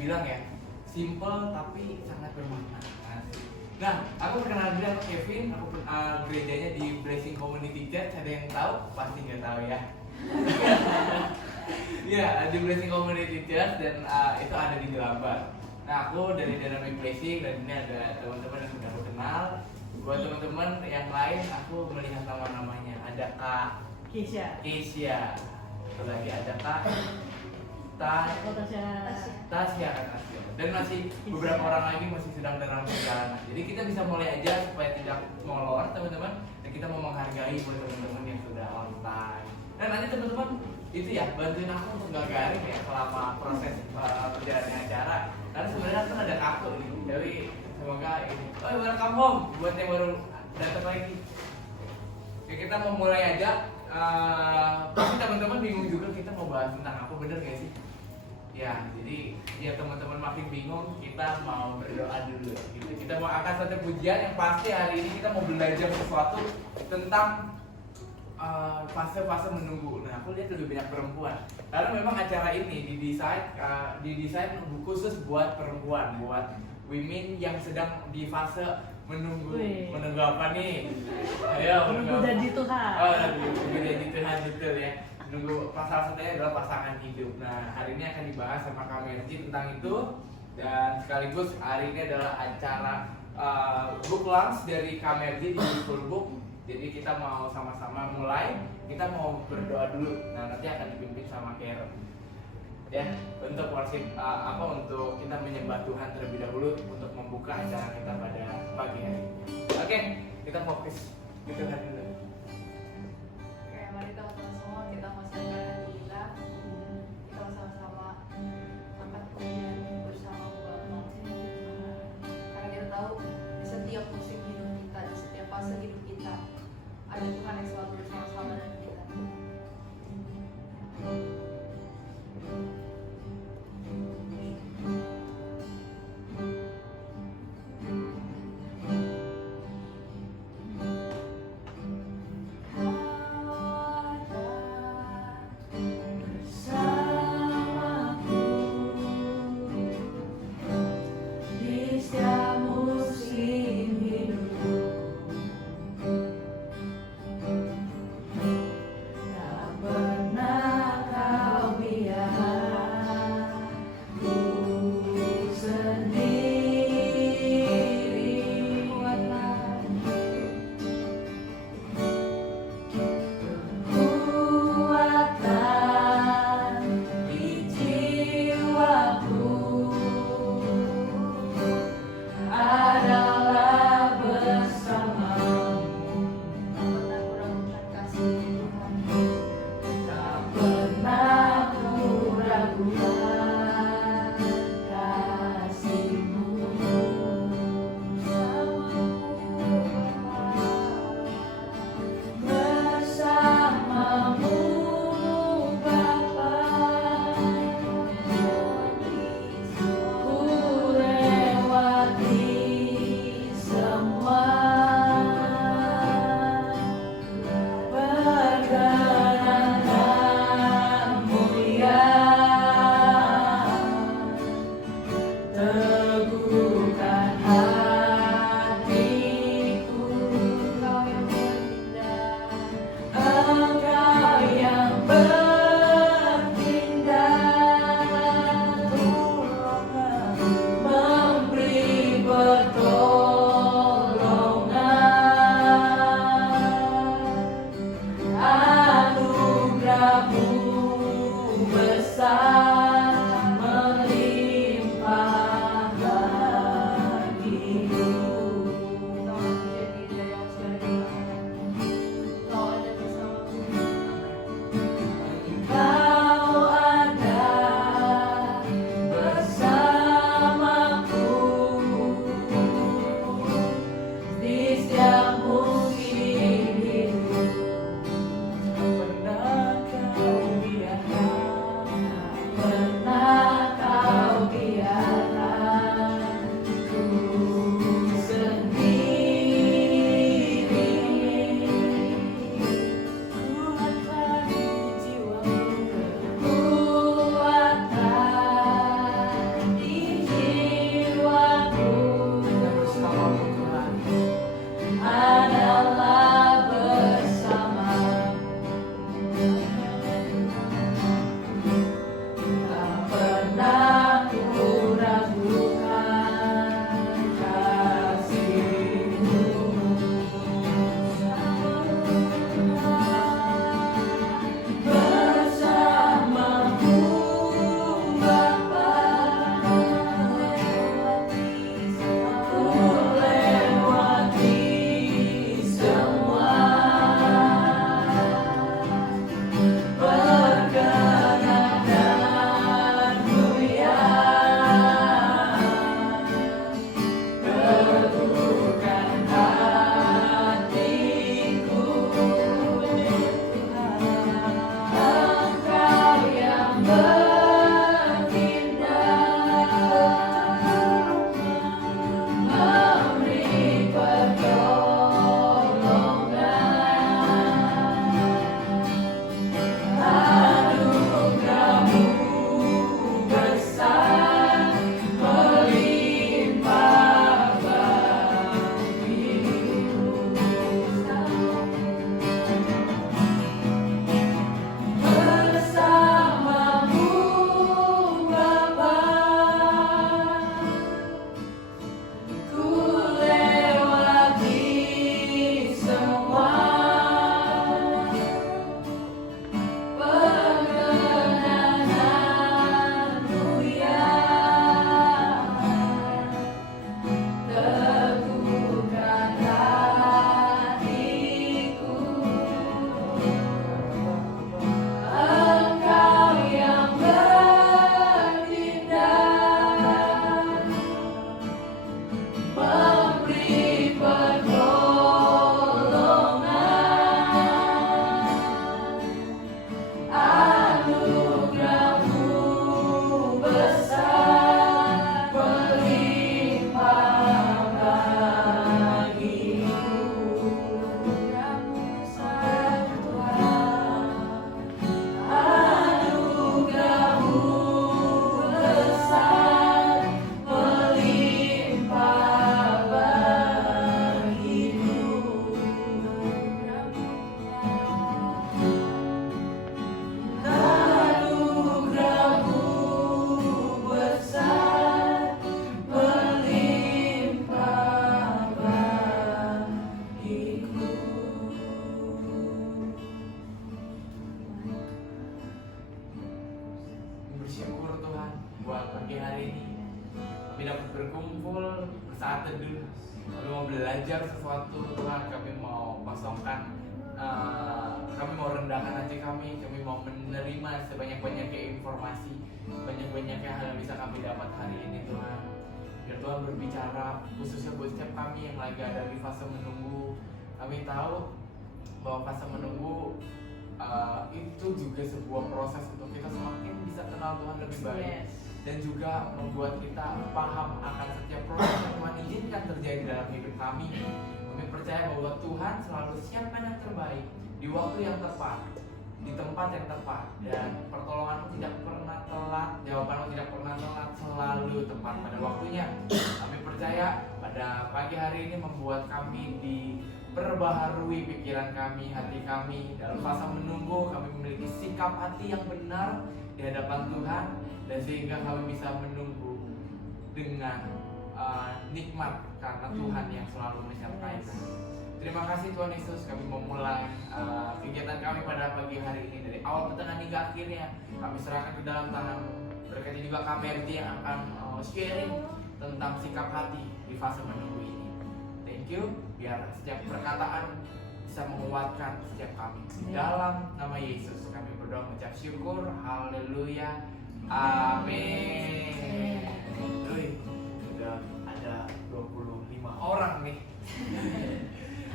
bilang ya, simple tapi sangat bermakna. Nah, aku perkenalan diri, aku Kevin, aku gerejanya di Blessing Community Church. Ada yang tahu? Pasti nggak tahu ya. Ya, di Blessing Community Church dan itu ada di Jelambar. Nah, aku dari Dynamic Blessing dan ini ada teman-teman yang sudah aku kenal. Buat teman-teman yang lain, aku melihat nama-namanya. Ada Kak Keisha. Satu lagi ada Kak Tasya kan Tasya. Dan masih beberapa orang lagi masih sedang dalam perjalanan. Jadi kita bisa mulai aja supaya tidak molor teman-teman. Dan kita mau menghargai buat teman-teman yang sudah on time. Dan nanti teman-teman itu ya bantuin aku untuk nggak garing ya selama proses perjalanan acara. Karena sebenarnya kan ada aku nih. Jadi semoga ini. Oh, welcome home buat yang baru datang lagi. Oke, kita mau mulai aja. Pasti teman-teman bingung juga kita mau bahas tentang apa, bener gak sih? Ya, jadi ya teman-teman makin bingung, kita mau berdoa dulu gitu. Kita mau angkat satu pujian yang pasti hari ini kita mau belajar sesuatu tentang fase-fase menunggu. Nah, aku lihat lebih banyak perempuan karena memang acara ini didesain khusus buat perempuan, buat women yang sedang di fase menunggu. Menunggu apa nih? Ayo, menunggu janji Tuhan. Oh, menunggu janji Tuhan, betul ya. Menunggu salah satunya adalah pasangan hidup. Nah, hari ini akan dibahas sama kami tentang itu. Dan sekaligus hari ini adalah acara book launch dari Kamerji di School Book. Jadi kita mau sama-sama mulai. Kita mau berdoa dulu. Nah, nanti akan dipimpin sama Karen. Ya, untuk worship untuk kita menyembah Tuhan terlebih dahulu untuk membuka acara kita pada pagi hari. Oke, kita fokus ke Tuhan dulu. Oke, mari teman-teman semua kita mau siapkan kita. Kita mau sama-sama angkat pujian bersama Bapak. Karena kita tahu di setiap musim hidup kita, di setiap fase hidup kita, ada Tuhan yang selalu bersama-sama dengan kita. kami dapat berkumpul saat teduh. Kami mau belajar sesuatu Tuhan, kami mau kosongkan, kami mau rendahkan hati kami mau menerima sebanyak-banyaknya informasi, banyak-banyaknya hal yang bisa kami dapat hari ini Tuhan. Biar Tuhan berbicara khususnya buat setiap kami yang lagi ada di fase menunggu. Kami tahu bahwa fase menunggu itu juga sebuah proses untuk kita semakin bisa kenal Tuhan lebih baik. Dan juga membuat kita paham akan setiap proses yang Tuhan izinkan terjadi dalam hidup kami. Kami percaya bahwa Tuhan selalu siapkan yang terbaik di waktu yang tepat, di tempat yang tepat, dan pertolonganmu tidak pernah telat, jawabanmu tidak pernah telat, selalu tepat pada waktunya. Kami percaya pada pagi hari ini membuat kami diperbaharui pikiran kami, hati kami. Dalam fase menunggu kami memiliki sikap hati yang benar di hadapan Tuhan, dan sehingga kami bisa menunggu dengan nikmat karena Tuhan yang selalu menyertai kami. Terima kasih Tuhan Yesus, kami memulai kegiatan kami pada pagi hari ini dari awal pertengahan hingga akhirnya kami serahkan ke dalam tangan-Mu. Berkati juga KPMT yang akan sharing tentang sikap hati di fase menunggu ini. Thank you, biar setiap perkataan bisa menguatkan setiap kami. Dalam nama Yesus kami berdoa mengucap syukur. Haleluya. Amin. Sudah ada 25 orang nih.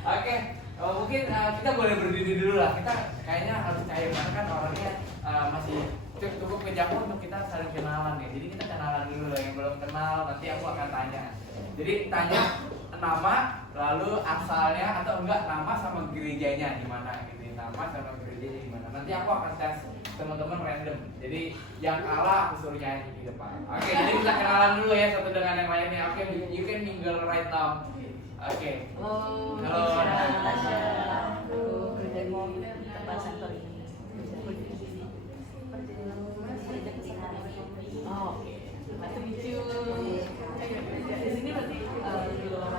Oke, mungkin kita boleh berdiri dulu lah. Kita kayaknya harus cair karena kan orangnya masih cukup kejauh untuk kita saling kenalan ya. Jadi kita kenalan dulu lah, yang belum kenal nanti aku akan tanya. Jadi tanya nama, lalu asalnya atau enggak nama sama gerejanya di mana gitu. Nama sama gerejanya di mana. Nanti aku akan tes teman-teman random. Jadi yang kalah aku suruh nyanyi di depan. Oke, jadi kita kenalan dulu ya satu dengan yang lainnya. Oke, you can mingle right now. Oke. Halo. Tasya. Aku kerja di tempat sektor ini. Oh, oke. Nice to meet you. Di sini berarti di luar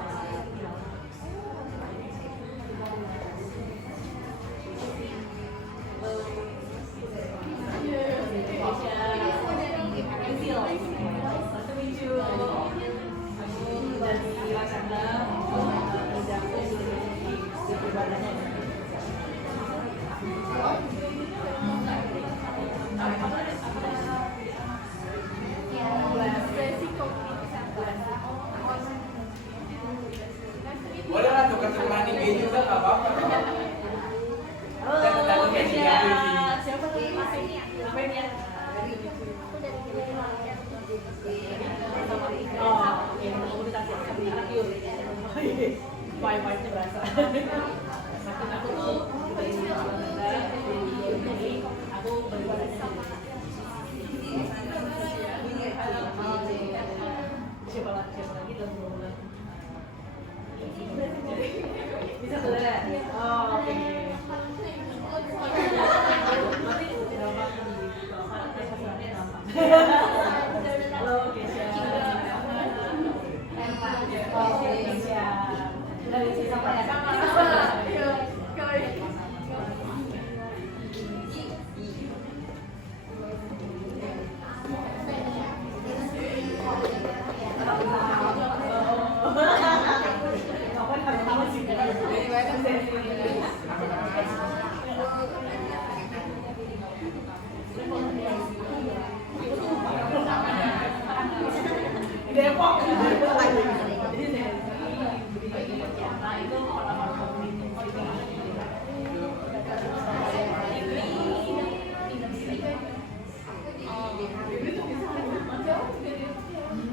Boleh lah tukar tukeran IG juga nggak apa-apa. Halo, siapa tuh? Ngapain ya? Oh, oke, komunitas anak yuk. Vibe-nya berasa. Aku tuh jadi aku beribadah sama siapa lagi dalam bulan bisa tuh ya? Oh, oke. Berarti gampang di halo Kesha. Oh, Kesha. Dari siapa ya? Depok.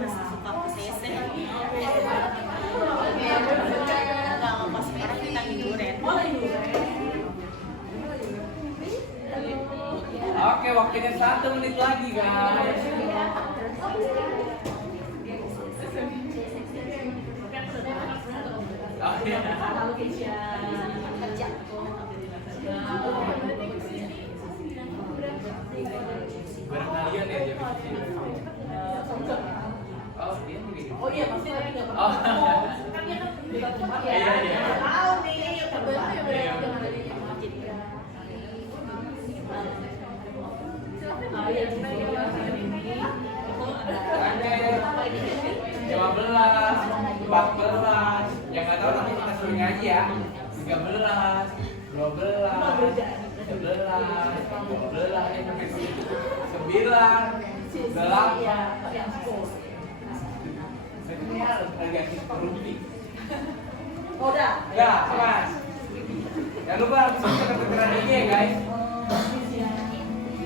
Suka pesese. Kalau pas merah kita tiduran. Oke, waktunya 1 menit lagi guys. Halo Kesha. Kerja. Barang kalian ya jadi oh dia begini. Oh iya, pasti lagi nggak Oh. Kan dia kan di satu tempat ya. Iya, iya. Tahu nih, terbantu ya Iya. Oh iya, jadi hari ini itu ada apa ini? 15, 14, yang nggak tahu tapi kita sering ngaji ya. 13, 12, 11, 12, 9, 8. Sebenarnya agak berhenti. Oh, udah. Ya, Mas. Jangan lupa bisa kedengeran ini ya guys.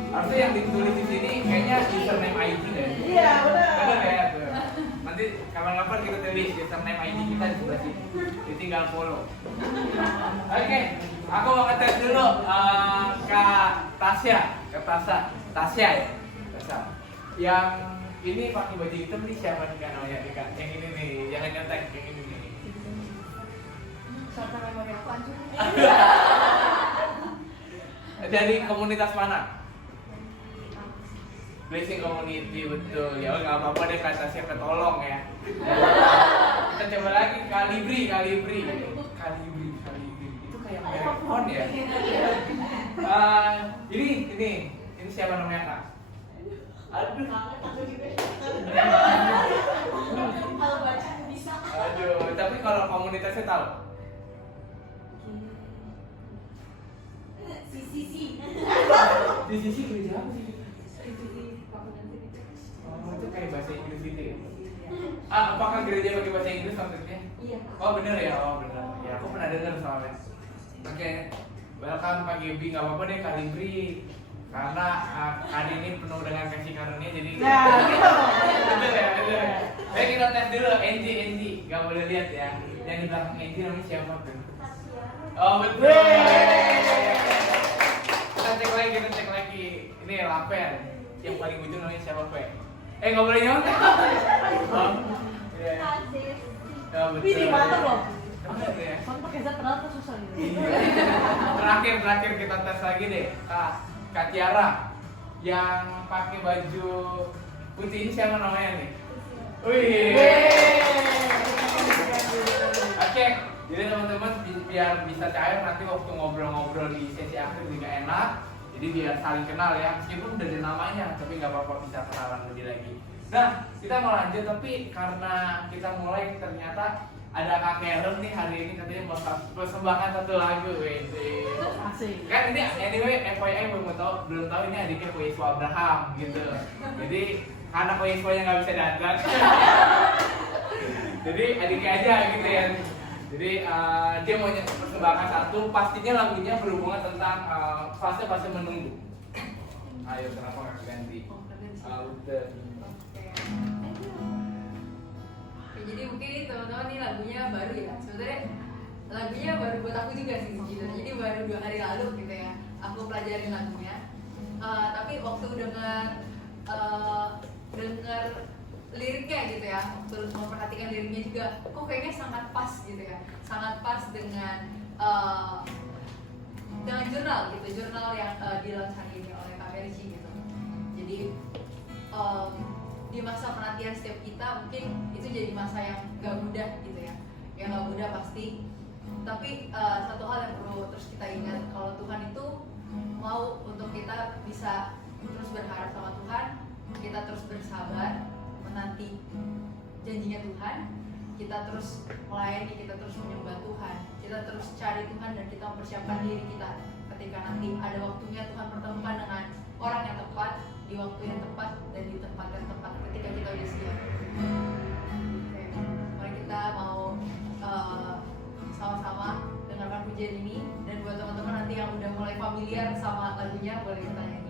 Harusnya yang ditulis di sini kayaknya username ID deh. Iya, benar. Benar ya. Tuh. Nanti kapan-kapan kita tulis username ID kita di sebelah sini. Jadi tinggal follow. Oke, aku mau ngetes dulu Kak Tasya, Tasya ya. Tasya. Yang ini pakai baju hitam nih siapa nih Kak namanya nih Kak? Yang ini nih, jangan nyetek yang ini nih. Siapa namanya aku anjur? Dari komunitas mana? Blessing Community, betul. Ya nggak apa-apa deh kata siapa tolong ya. Kita coba lagi Kalibri. Itu kayak merek phone ya. Ini siapa namanya Kak? Aduh. Kalau baca bisa. Aduh, tapi kalau komunitasnya tahu. Sisi. Di sisi gereja apa sih? Oh, itu kayak bahasa Inggris gitu ya? Apakah gereja pakai bahasa Inggris maksudnya? Iya. Oh bener ya, bener. Ya aku pernah dengar soalnya. Oke, welcome Kak Gebi, nggak apa-apa deh Kalibri. Karena hari ini penuh dengan kasih karunia jadi. Bener ya. Baik kita tes dulu, Angie, nggak boleh lihat ya. Yang di belakang Angie namanya siapa tuh? Oh betul. Kita cek lagi. Ini Laper. Yang paling ujung namanya siapa Pe? Nggak boleh nyontek. Oh, iya. Ya, betul. Ini mantap loh. Bener ya. Soalnya pakai zat terlalu susah gitu. Iya. Terakhir kita tes lagi deh. Kak Tiara yang pakai baju putih ini siapa namanya nih? Wih. Oke, jadi teman-teman biar bisa cair nanti waktu ngobrol-ngobrol di sesi akhir juga enak. Jadi biar saling kenal ya, meskipun udah ada namanya, tapi nggak apa-apa bisa kenalan lebih lagi. Nah, kita mau lanjut, tapi karena kita mulai ternyata ada Kak Karen nih hari ini katanya mau persembahkan satu lagu, wede. Asik. Kan ini anyway FYI belum tahu ini adiknya Ko Yeswa Abraham gitu. Jadi karena Ko Yeswanya nggak bisa datang, jadi adiknya aja gitu ya. Jadi dia mau persembahkan satu, pastinya lagunya berhubungan tentang fase-fase menunggu. Ayo kenapa nggak ganti? Udah. Oke, jadi mungkin teman-teman ini lagunya baru ya. Sebenarnya lagunya baru buat aku juga sih gitu. Jadi baru 2 hari lalu gitu ya. Aku pelajarin lagunya. Tapi waktu dengar liriknya gitu ya, waktu memperhatikan liriknya juga, kok kayaknya sangat pas gitu ya. Sangat pas dengan jurnal gitu, jurnal yang di-launch hari ini oleh Kak Mercy gitu. Jadi di masa penantian setiap kita mungkin itu jadi masa yang gak mudah gitu ya, yang gak mudah pasti. Tapi satu hal yang perlu terus kita ingat, kalau Tuhan itu mau untuk kita bisa terus berharap sama Tuhan, kita terus bersabar menanti janjinya Tuhan, kita terus melayani, kita terus menyembah Tuhan, kita terus cari Tuhan, dan kita mempersiapkan diri kita ketika nanti ada waktunya Tuhan pertemukan dengan orang yang tepat di waktu yang tepat dan di tempat yang tepat ketika kita udah siap. Oke, mari kita mau sama-sama dengarkan pujian ini, dan buat teman-teman nanti yang udah mulai familiar sama lagunya boleh kita nyanyi.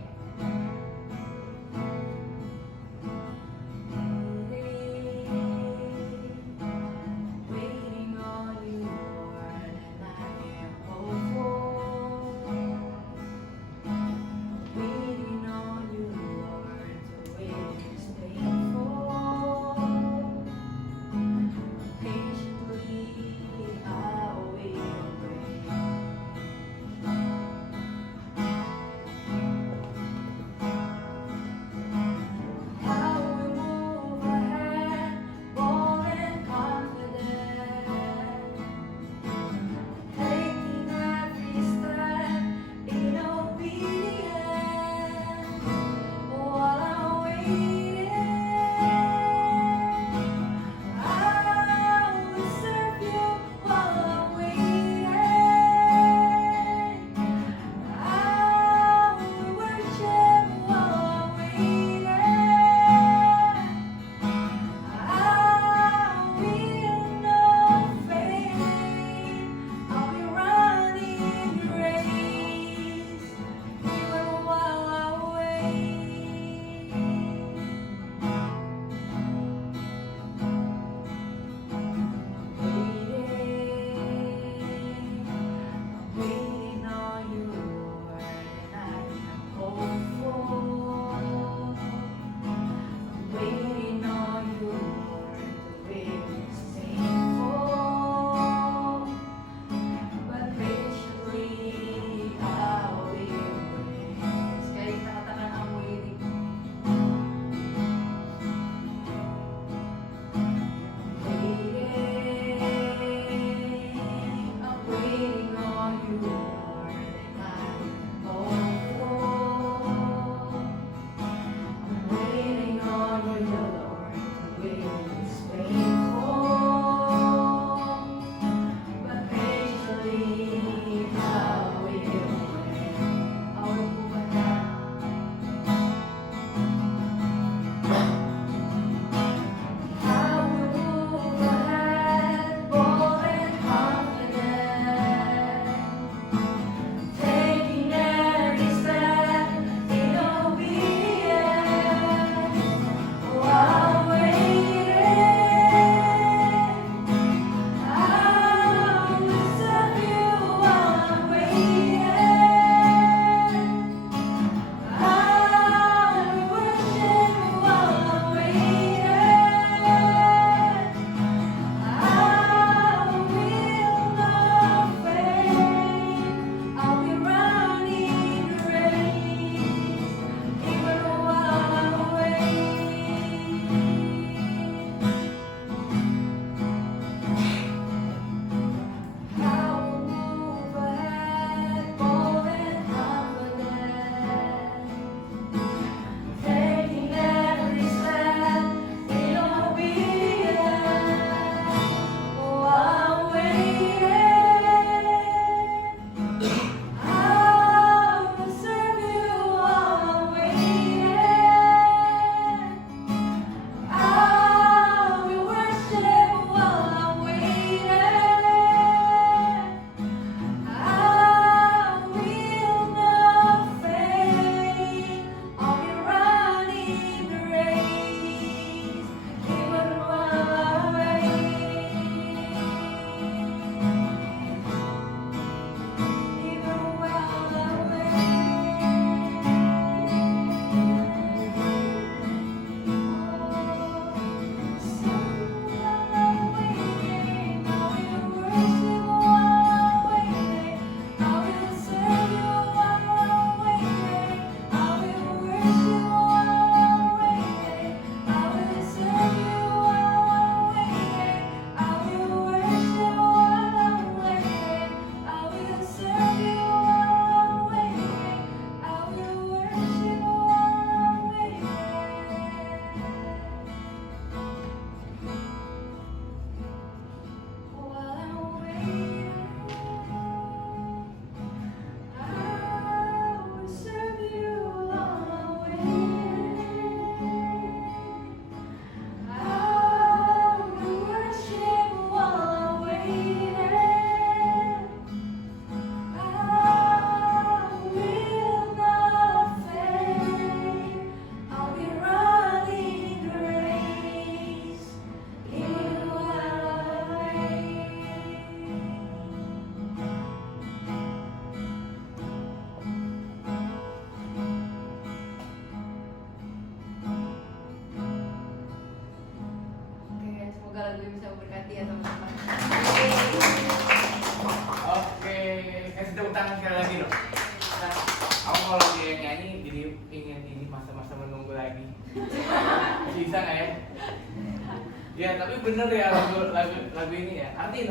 memberkati ya teman-teman. Oke, kasih tepuk tangan sekali lagi dong. Nah, aku kalau dia nyanyi jadi ingin ini masa-masa menunggu lagi. Bisa nggak ya? Ya tapi bener ya lagu ini ya. Arti.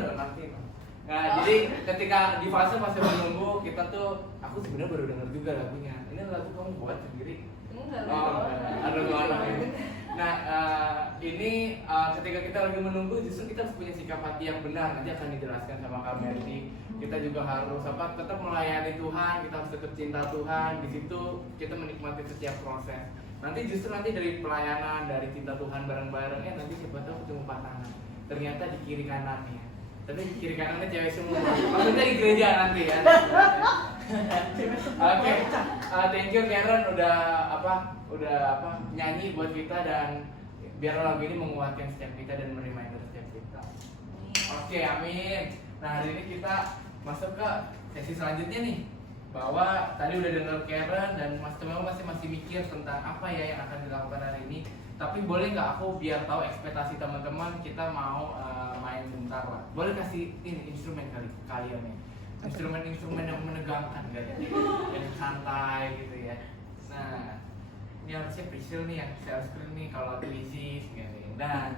Nah jadi ketika di fase menunggu kita tuh, aku sebenarnya baru dengar juga lagunya. Ini lagu kamu buat sendiri? Enggak Oh, lah. ada anak ini. Nah, ini ketika kita lagi menunggu, justru kita harus punya sikap hati yang benar. Nanti akan dijelaskan sama Kak Merti. Kita juga harus tetap melayani Tuhan. Kita harus tetap cinta Tuhan. Di situ kita menikmati setiap proses. Nanti justru dari pelayanan, dari cinta Tuhan bareng-barengnya, nanti siapa tahu ketemu pasangan. Ternyata di kiri kanannya. Tapi di kiri kanannya cewek semua. Maksudnya di gereja nanti ya. Oke, thank you Karen udah nyanyi buat kita dan biar lagu ini menguatkan setiap kita dan mereminder setiap kita. Oke, amin. Nah hari ini kita masuk ke sesi selanjutnya nih, bahwa tadi udah dengar Karen dan Mas Temen masih mikir tentang apa ya yang akan dilakukan hari ini. Tapi boleh nggak aku biar tahu ekspektasi teman-teman, kita mau main bentar lah. Boleh kasih ini instrumen kalian ya. Instrumen yang menegangkan kan, yang santai gitu ya. Nah, ini harusnya Priscil nih yang share screen nih kalau quizzes gitu. Nah,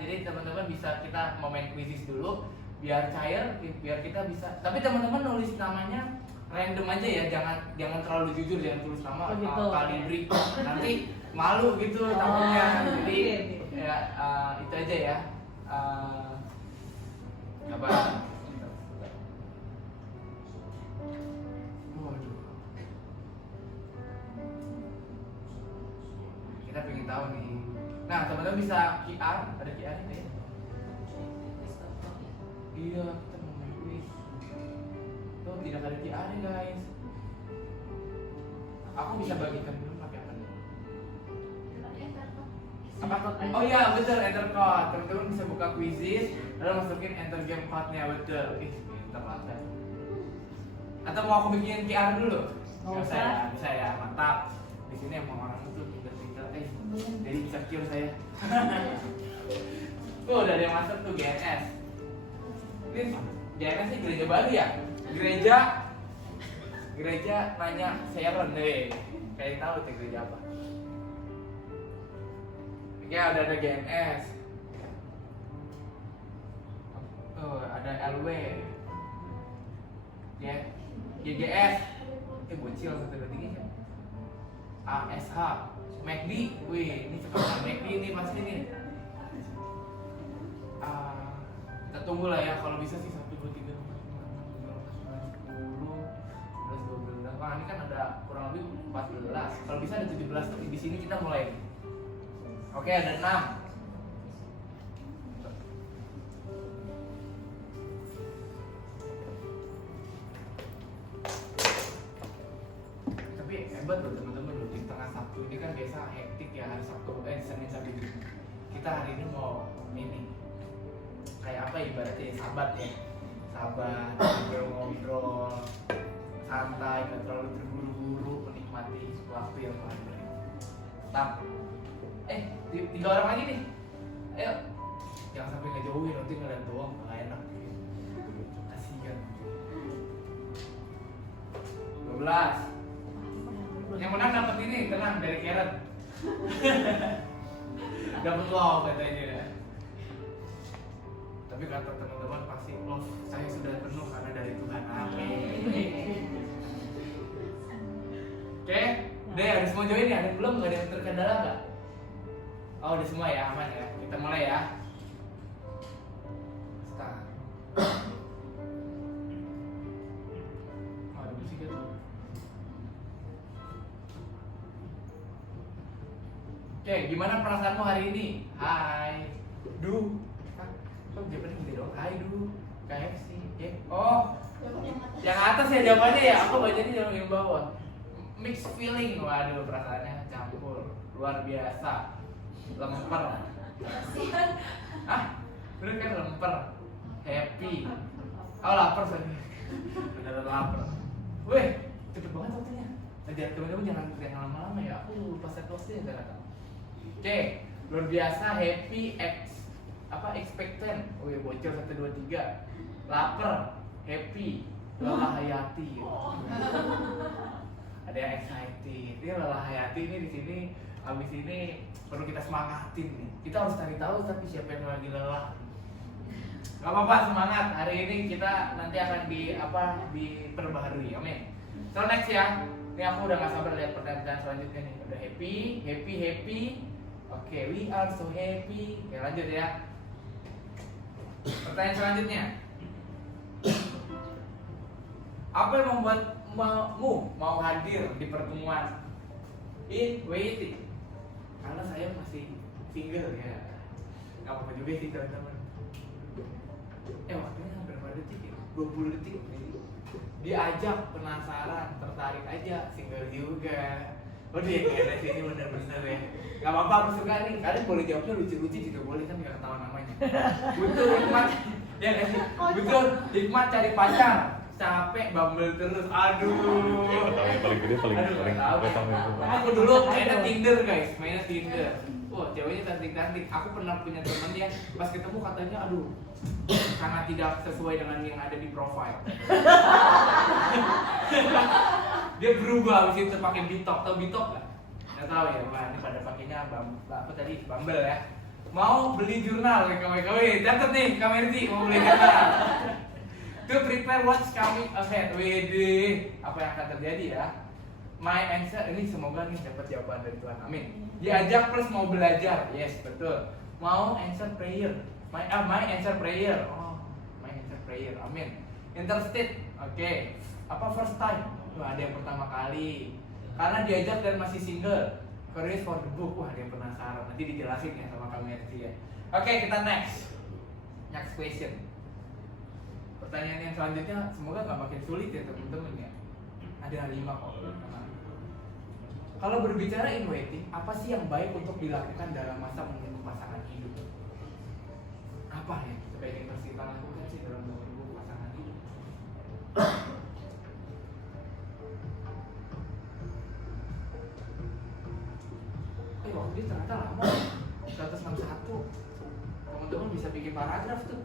jadi teman-teman bisa kita mau main quizzes dulu biar cair, biar kita bisa. Tapi teman-teman nulis namanya random aja ya, jangan terlalu jujur, jangan tulis nama Kalibri. Nanti malu gitu takutnya. Jadi ya itu aja ya. Apa? Kita pengen tahu nih. Nah, teman-teman bisa QR, ada QR ini ya? Iya, kita mau main quiz. Tuh, tidak ada QR nih guys. Aku bisa bagikan dulu pakai apa nih? Apa? Oh iya, betul, enter code. Teman-teman bisa buka quizzes, lalu masukin enter game code-nya, betul. Ih, pintar banget. Atau mau aku bikin QR dulu? Bisa ya, mantap. Di sini emang orang itu pintar-pintar, jadi bisa kill saya. Tuh udah ada yang masuk tuh GNS. Ini GNS ini gereja baru ya? Gereja nanya Sharon deh. Kayak tahu tuh gereja apa? Oke, ada GNS. Tuh ada LW. Ya, GGS. Bocil 1 2 3 ya. ASH, McD, wih ini cepat McD ini pasti nih. Kita tunggu lah ya, kalau bisa sih 1 2 3 4 5 6 7 8 9 10 11 12. Wah ini kan ada kurang lebih 14. Kalau bisa ada 17 tapi di sini kita mulai. Oke ada 6. Hebat loh teman-teman loh, di tengah Sabtu ini kan biasa hektik ya, hari Sabtu, Senin sampai Jumat. Kita hari ini mau ini kayak apa ibaratnya ya, sabat ngobrol santai, nggak terlalu terburu-buru, menikmati waktu yang paling baik. Tetap 3 orang lagi nih, ayo jangan sampai ngejauhin, nanti ngeliat doang nggak enak, kasihan. 12. Yang menang dapat ini, tenang, dari Karen. Dapat love katanya. Tapi kata teman-teman pasti love saya sudah penuh karena dari Tuhan. Amin. Oke, deh ada semua join ya? Ada belum? Gak ada yang terkendala nggak? Oh udah semua ya, aman ya. Kita mulai ya. Start. Ada musik ya tuh. Oke, gimana perasaanmu hari ini? Hai, kok jawabannya gitu dong? Hai, KFC. Oh, yang atas ya jawabannya ya. Aku bacanya yang bawah. Mixed feeling, waduh perasaannya campur, luar biasa. Lemper. Bener kan lemper. Happy. Oh lapar sorry. Beneran lapar. Weh, cepet banget waktunya. Teman-teman jangan lama-lama ya. Aku lupa set waktunya ternyata. Oke, luar biasa, happy, expectant, bocor 1 2 3, lapar, happy, lelah hayati. Ada yang excited. Ini lelah hayati ini di sini. Abis ini perlu kita semangatin nih. Kita harus cari tahu tapi siapa yang lagi lelah. Gak apa-apa, semangat. Hari ini kita nanti akan diperbaharui. Amin. So next ya. Ini aku udah gak sabar lihat pertanyaan selanjutnya nih. Udah happy. Oke, we are so happy. Oke, lanjut ya. Pertanyaan selanjutnya. Apa yang membuatmu mau hadir di pertemuan in waiting? Karena saya masih single ya. Gak apa-apa juga sih teman-teman. Waktunya berapa detik ya? 20 detik. Diajak, penasaran, tertarik aja, single juga. Oh dia kayak sini bener-bener ya. Gak apa-apa, aku suka nih. Kalian boleh jawabnya lucu-lucu juga boleh kan, gak ketahuan namanya. Butuh hikmat, ya gak sih? Butuh hikmat cari pacar. Capek Bumble terus, aduh. Paling gede paling pertama itu. Aku dulu mainnya Tinder guys, mainnya Tinder. Wah, ceweknya cantik-cantik. Aku pernah punya temen ya, pas ketemu katanya, aduh, sangat tidak sesuai dengan yang ada di profile. Dia berubah abis itu pakai Bitok, tau Bitok nggak? Nggak tahu ya, wah ini pada pakainya Bumble ya. Mau beli jurnal ya KW, catat nih Kamerti mau beli jurnal. To prepare what's coming ahead. Wede, apa yang akan terjadi ya? My answer, ini semoga nih dapat jawaban dari Tuhan. Amin. Diajak plus mau belajar. Yes, betul. Mau answer prayer. My answer prayer. Oh, my answer prayer. Amin. Interested. Oke. Apa first time? Wah, ada yang pertama kali. Karena diajak dan masih single. Curious for the book. Wah, ada yang penasaran. Nanti dijelasin ya sama kami ya. Oke, kita next. Next question. Pertanyaan yang selanjutnya semoga gak makin sulit ya teman-teman ya. Ada 5 kok. Kalau berbicara in waiting, apa sih yang baik untuk dilakukan dalam masa menunggu pasangan hidup? Apa ya sebaiknya harus kita lakukan sih dalam menunggu pasangan hidup? Waktu ini ternyata lama 161. Teman-teman bisa bikin paragraf tuh.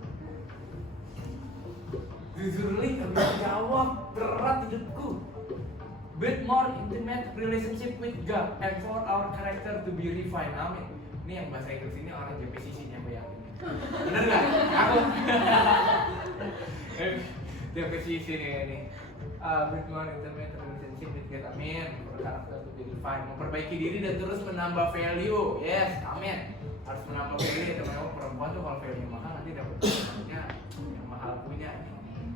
Jujur li, gak bisa jawab, berat hidupku. Build more intimate relationship with God and for our character to be refined. Amin. Ini yang bahasa Inggris ini orang JPCC-nya bayangin. Bener gak? Aku JPCC nih ini. Build more intimate relationship with God. Amin. For character to be refined. Memperbaiki diri dan terus menambah value. Yes, amin. Harus menambah value. Teman-teman perempuan tuh kalau value mahal nanti dapat yang mahal punya.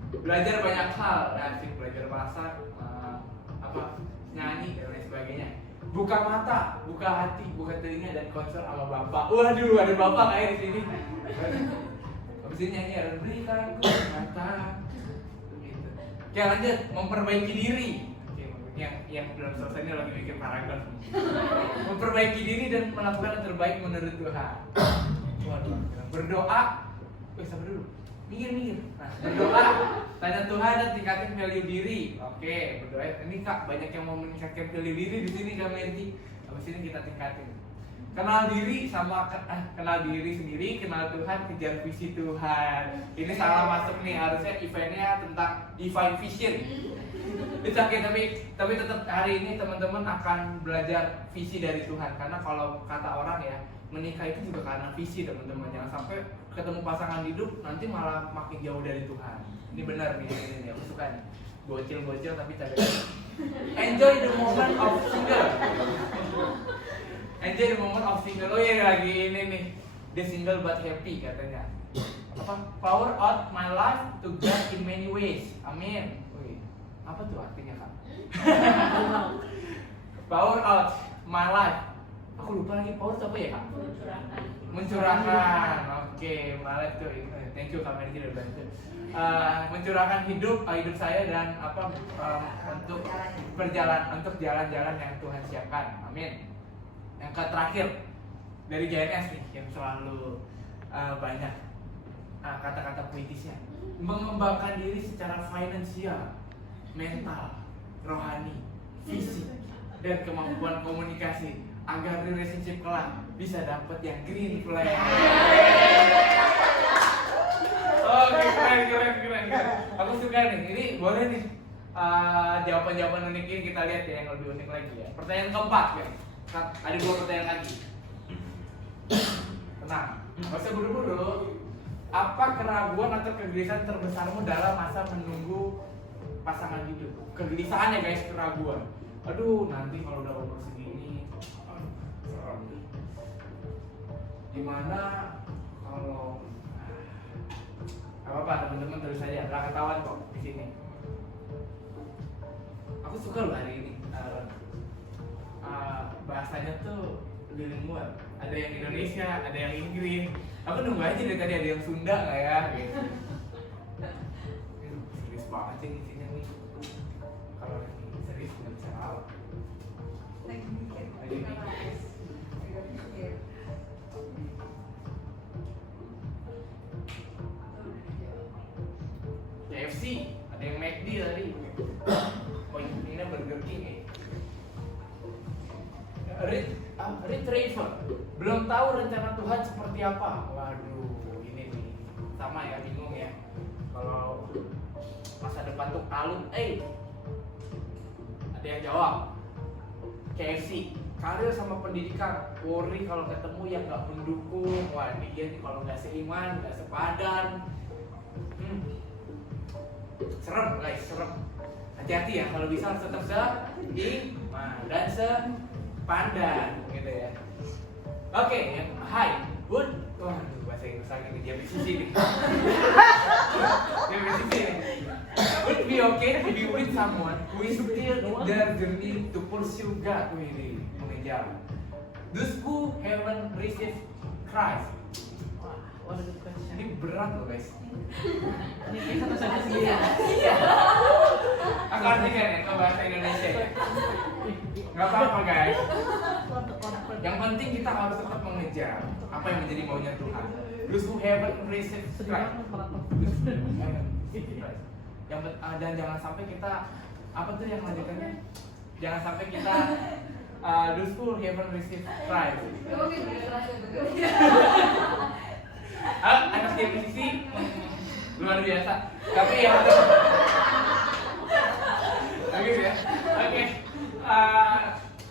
Belajar banyak hal, asik belajar masak, nyanyi dan lain sebagainya. Buka mata, buka hati, buka telinga dan konser sama bapak. Waduh, ada bapak kayak di sini. Habis ini nyanyi ada berikan ku mata. Gitu. Oke lanjut, memperbaiki diri. Oke, yang belum selesai ini lagi bikin paragraf. Memperbaiki diri dan melakukan yang terbaik menurut Tuhan. Waduh, berdoa. Sabar dulu. Minggir. Nah, berdoa, tanya Tuhan dan tingkatin value diri. Oke, berdoa. Ini Kak, banyak yang mau meningkatkan value diri di sini Kak Merti. Habis ini kita tingkatin. Kenal diri sama kenal diri sendiri, kenal Tuhan, kejar visi Tuhan. Ini salah masuk nih, harusnya eventnya tentang divine vision. It's okay, tapi tetap hari ini teman-teman akan belajar visi dari Tuhan. Karena kalau kata orang ya, menikah itu juga karena visi teman-teman. Jangan sampai ketemu pasangan hidup nanti malah makin jauh dari Tuhan. Ini benar nih, ini aku suka nih. Bocil tapi cadangan. Enjoy the moment of single. Enjoy the moment of single. Oh iya lagi ini nih. Dia single but happy katanya. Power out my life to God in many ways. Amin. Wih, apa tuh artinya Kak? Power out my life. Aku lupa lagi power itu apa ya Kak? Mencurahkan. Oke, malah tuh. Thank you Kak Merti udah bantu. Mencurahkan hidup saya dan untuk jalan-jalan yang Tuhan siapkan. Amin. Yang terakhir dari JNS nih yang selalu banyak kata-kata puitisnya. Mengembangkan diri secara finansial, mental, rohani, fisik, dan kemampuan komunikasi agar relationship kelak bisa dapat yang green flag. keren. Aku suka nih. Ini boleh nih. Jawaban-jawaban unik ini kita lihat ya yang lebih unik lagi ya. Pertanyaan keempat ya. Ada 2 pertanyaan lagi. Tenang, nggak usah buru-buru. Apa keraguan atau kegelisahan terbesarmu dalam masa menunggu pasangan hidup? Kegelisahan ya guys, keraguan. Aduh, nanti kalau udah umur segini, serem nih. Gimana kalau apa teman-teman terus saja, nggak ketahuan kok di sini. Aku suka loh hari ini. Bahasanya tuh bilingual. Ada yang Indonesia, ada yang Inggris. Aku nunggu aja dari tadi ada yang Sunda nggak ya? Gitu. Serius banget sih di sini nih. Kalau yang serius nggak bisa kalah. Lagi mikir. Lagi mikir. Lagi mikir. KFC, ada yang McD tadi. Oh ini Burger King ya. Retriever, belum tahu rencana Tuhan seperti apa. Waduh, ini nih sama ya, bingung ya. Kalau masa depan tuh kalut, ada yang jawab. KFC, karir sama pendidikan. Worry kalau ketemu yang nggak mendukung. Wah, dia nih kalau nggak seiman, nggak sepadan. Serem guys, serem. Hati-hati ya, kalau bisa tetap seiman dan sepadan gitu ya. Oke, yang hai, would, waduh bahasa Inggris lagi nih, dia bisisi nih. Dia bisisi nih. Would be okay to be with someone who is still in their journey to pursue God. Wih, ini mengejar. Those who haven't received Christ. Wah, what a good question. Ini berat loh guys. Ini kita satu saja sendiri. Aku artikan ya ke bahasa Indonesia ya. Gak apa-apa guys. Yang penting kita harus tetap mengejar apa yang menjadi maunya Tuhan. Those who haven't received Christ. Dan jangan sampai kita apa tuh yang lanjutannya? Jangan sampai kita those who haven't received Christ. Anak definisi luar biasa. Tapi ya gitu ya. Oke.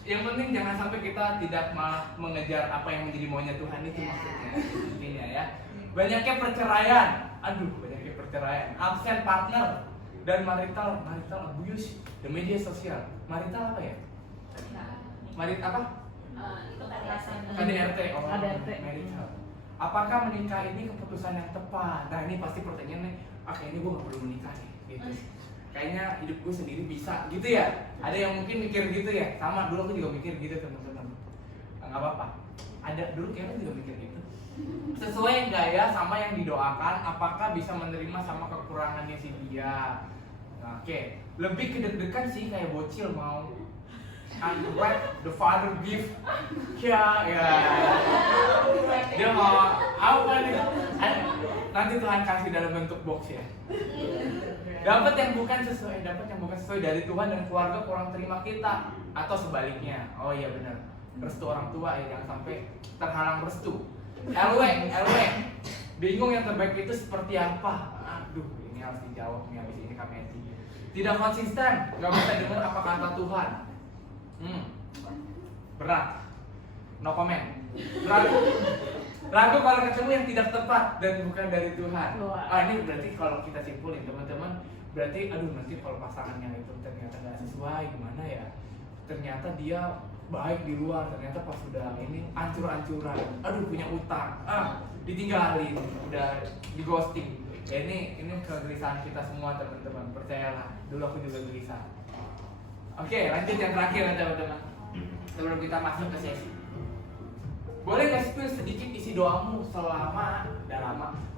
Yang penting jangan sampai kita tidak malah mengejar apa yang menjadi maunya Tuhan, itu maksudnya intinya ya. Banyaknya perceraian, banyaknya perceraian, absen partner dan marital abuse di media sosial. Marital apa ya? Apa? Itu kekerasan. KDRT. KDRT. Marital. Apakah menikah ini keputusan yang tepat? Nah ini pasti pertanyaannya, kayaknya gue gak perlu menikah nih, gitu. Kayaknya hidup gue sendiri bisa, gitu ya. Ada yang mungkin mikir gitu ya. Sama dulu aku juga mikir gitu teman-teman. Nggak apa-apa. Ada dulu kayaknya juga mikir gitu. Sesuai nggak ya sama yang didoakan? Apakah bisa menerima sama kekurangannya si dia? Nah, oke. Lebih kedek-dekan sih kayak bocil mau. And what the father give? Ya. Dia mau apa nih? Nanti Tuhan kasih dalam bentuk box ya. Dapat yang bukan sesuai dari Tuhan dan keluarga kurang terima kita, atau sebaliknya. Oh iya benar, restu orang tua ya, jangan sampai terhalang restu. LW, bingung yang terbaik itu seperti apa? Aduh, ini harus dijawab nih habis ini kami. Tidak konsisten, nggak bisa dengar apa kata Tuhan. Berat, no comment. Ragu kalau ketemu yang tidak tepat dan bukan dari Tuhan. Ini berarti kalau kita simpulin teman-teman, berarti nanti kalau pasangannya itu ternyata nggak sesuai, gimana ya? Ternyata dia baik di luar, ternyata pas sudah ini ancur-ancuran, punya utang, ditinggalin, udah di ghosting. Ya ini kegelisahan kita semua teman-teman, percayalah. Dulu aku juga gelisah. Oke, lanjut yang terakhir ya teman-teman. Sebelum kita masuk ke sesi, boleh nggak spill sedikit isi doamu selama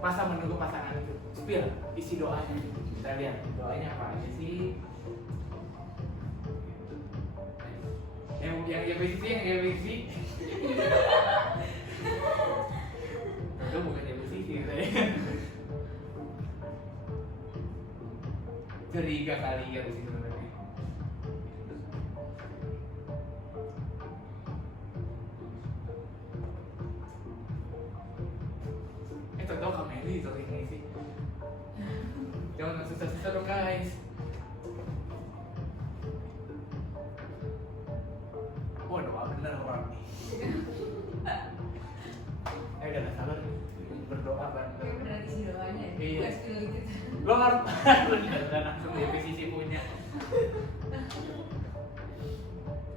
masa menunggu pasangan itu? Spill isi doanya. Kita lihat doanya apa aja sih? Yang ABC. Itu bukan ABC sih saya. Curiga kali ya di situ. Contoh Kameli itu ini sih. Bisa dong guys. Wah, doa bener orang nih. Udah gak sabar nih. Berdoa Kayak bareng. beneran isi doanya ya? Iya. Bukan skill gitu. Lo harus udah langsung definisi punya.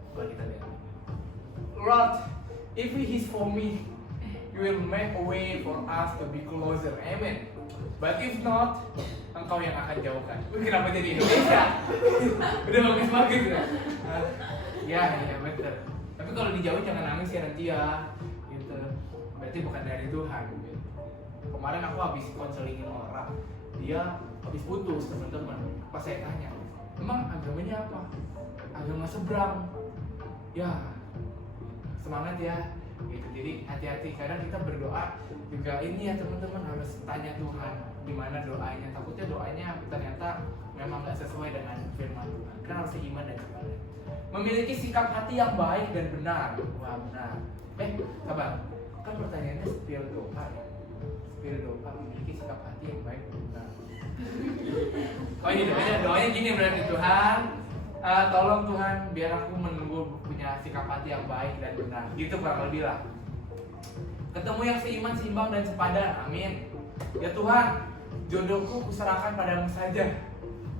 Coba kita lihat. Lord, if He is for me, You will make a way for us to be closer. Amen. But if not, Engkau yang akan jauhkan. Kenapa jadi Indonesia? Udah bagus-bagus ya. Ya, betul. Tapi kalau dijauhin jangan nangis ya nanti ya. Gitu. Berarti bukan dari Tuhan. Gitu. Kemarin aku habis konselingin orang, dia habis putus teman-teman. Pas saya tanya, emang agamanya apa? Agama seberang. Ya, semangat ya. Gitu. Jadi hati-hati. Kadang kita berdoa juga ini ya teman-teman, harus tanya Tuhan gimana doanya. Takutnya doanya ternyata memang nggak sesuai dengan firman Tuhan. Kan harus seiman dan sepadan. Memiliki sikap hati yang baik dan benar. Wah, benar. Sabar. Kan pertanyaannya spill doa ya. Spill doa, memiliki sikap hati yang baik dan benar. Oh ini doanya gini berarti, Tuhan, tolong Tuhan biar aku menunggu punya sikap hati yang baik dan benar. Gitu kurang lebih lah. Ketemu yang seiman, seimbang dan sepadan. Amin. Ya Tuhan, jodohku kuserahkan padamu saja.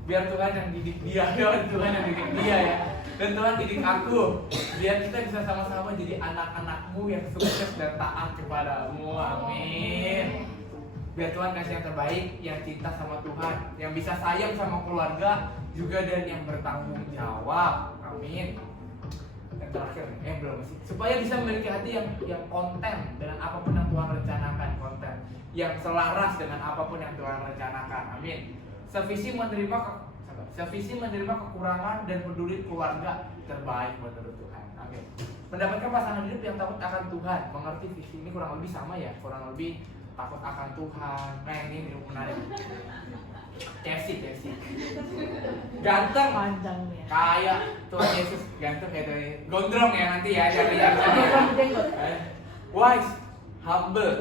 Biar Tuhan yang didik dia, Tuhan yang didik dia ya. Dan Tuhan didik aku, biar kita bisa sama-sama jadi anak-anakmu yang sukses dan taat kepadamu. Amin. Biar Tuhan kasih yang terbaik, yang cinta sama Tuhan, yang bisa sayang sama keluarga juga, dan yang bertanggung jawab. Amin. Yang terakhir, belum sih. Supaya bisa memiliki hati yang konten dengan apapun yang Tuhan rencanakan, konten yang selaras dengan apapun yang Tuhan rencanakan. Amin. Sevisi menerima kekurangan dan peduli keluarga terbaik menurut Tuhan. Amin. Mendapatkan pasangan hidup yang takut akan Tuhan, mengerti visi ini kurang lebih sama ya, kurang lebih takut akan Tuhan. Nah ini menarik. Cesi. Ganteng, Panjang ya. kayak Tuhan Yesus, ganteng kayak Tuhan Yesus. Gondrong ya nanti ya, cari yang wise, humble,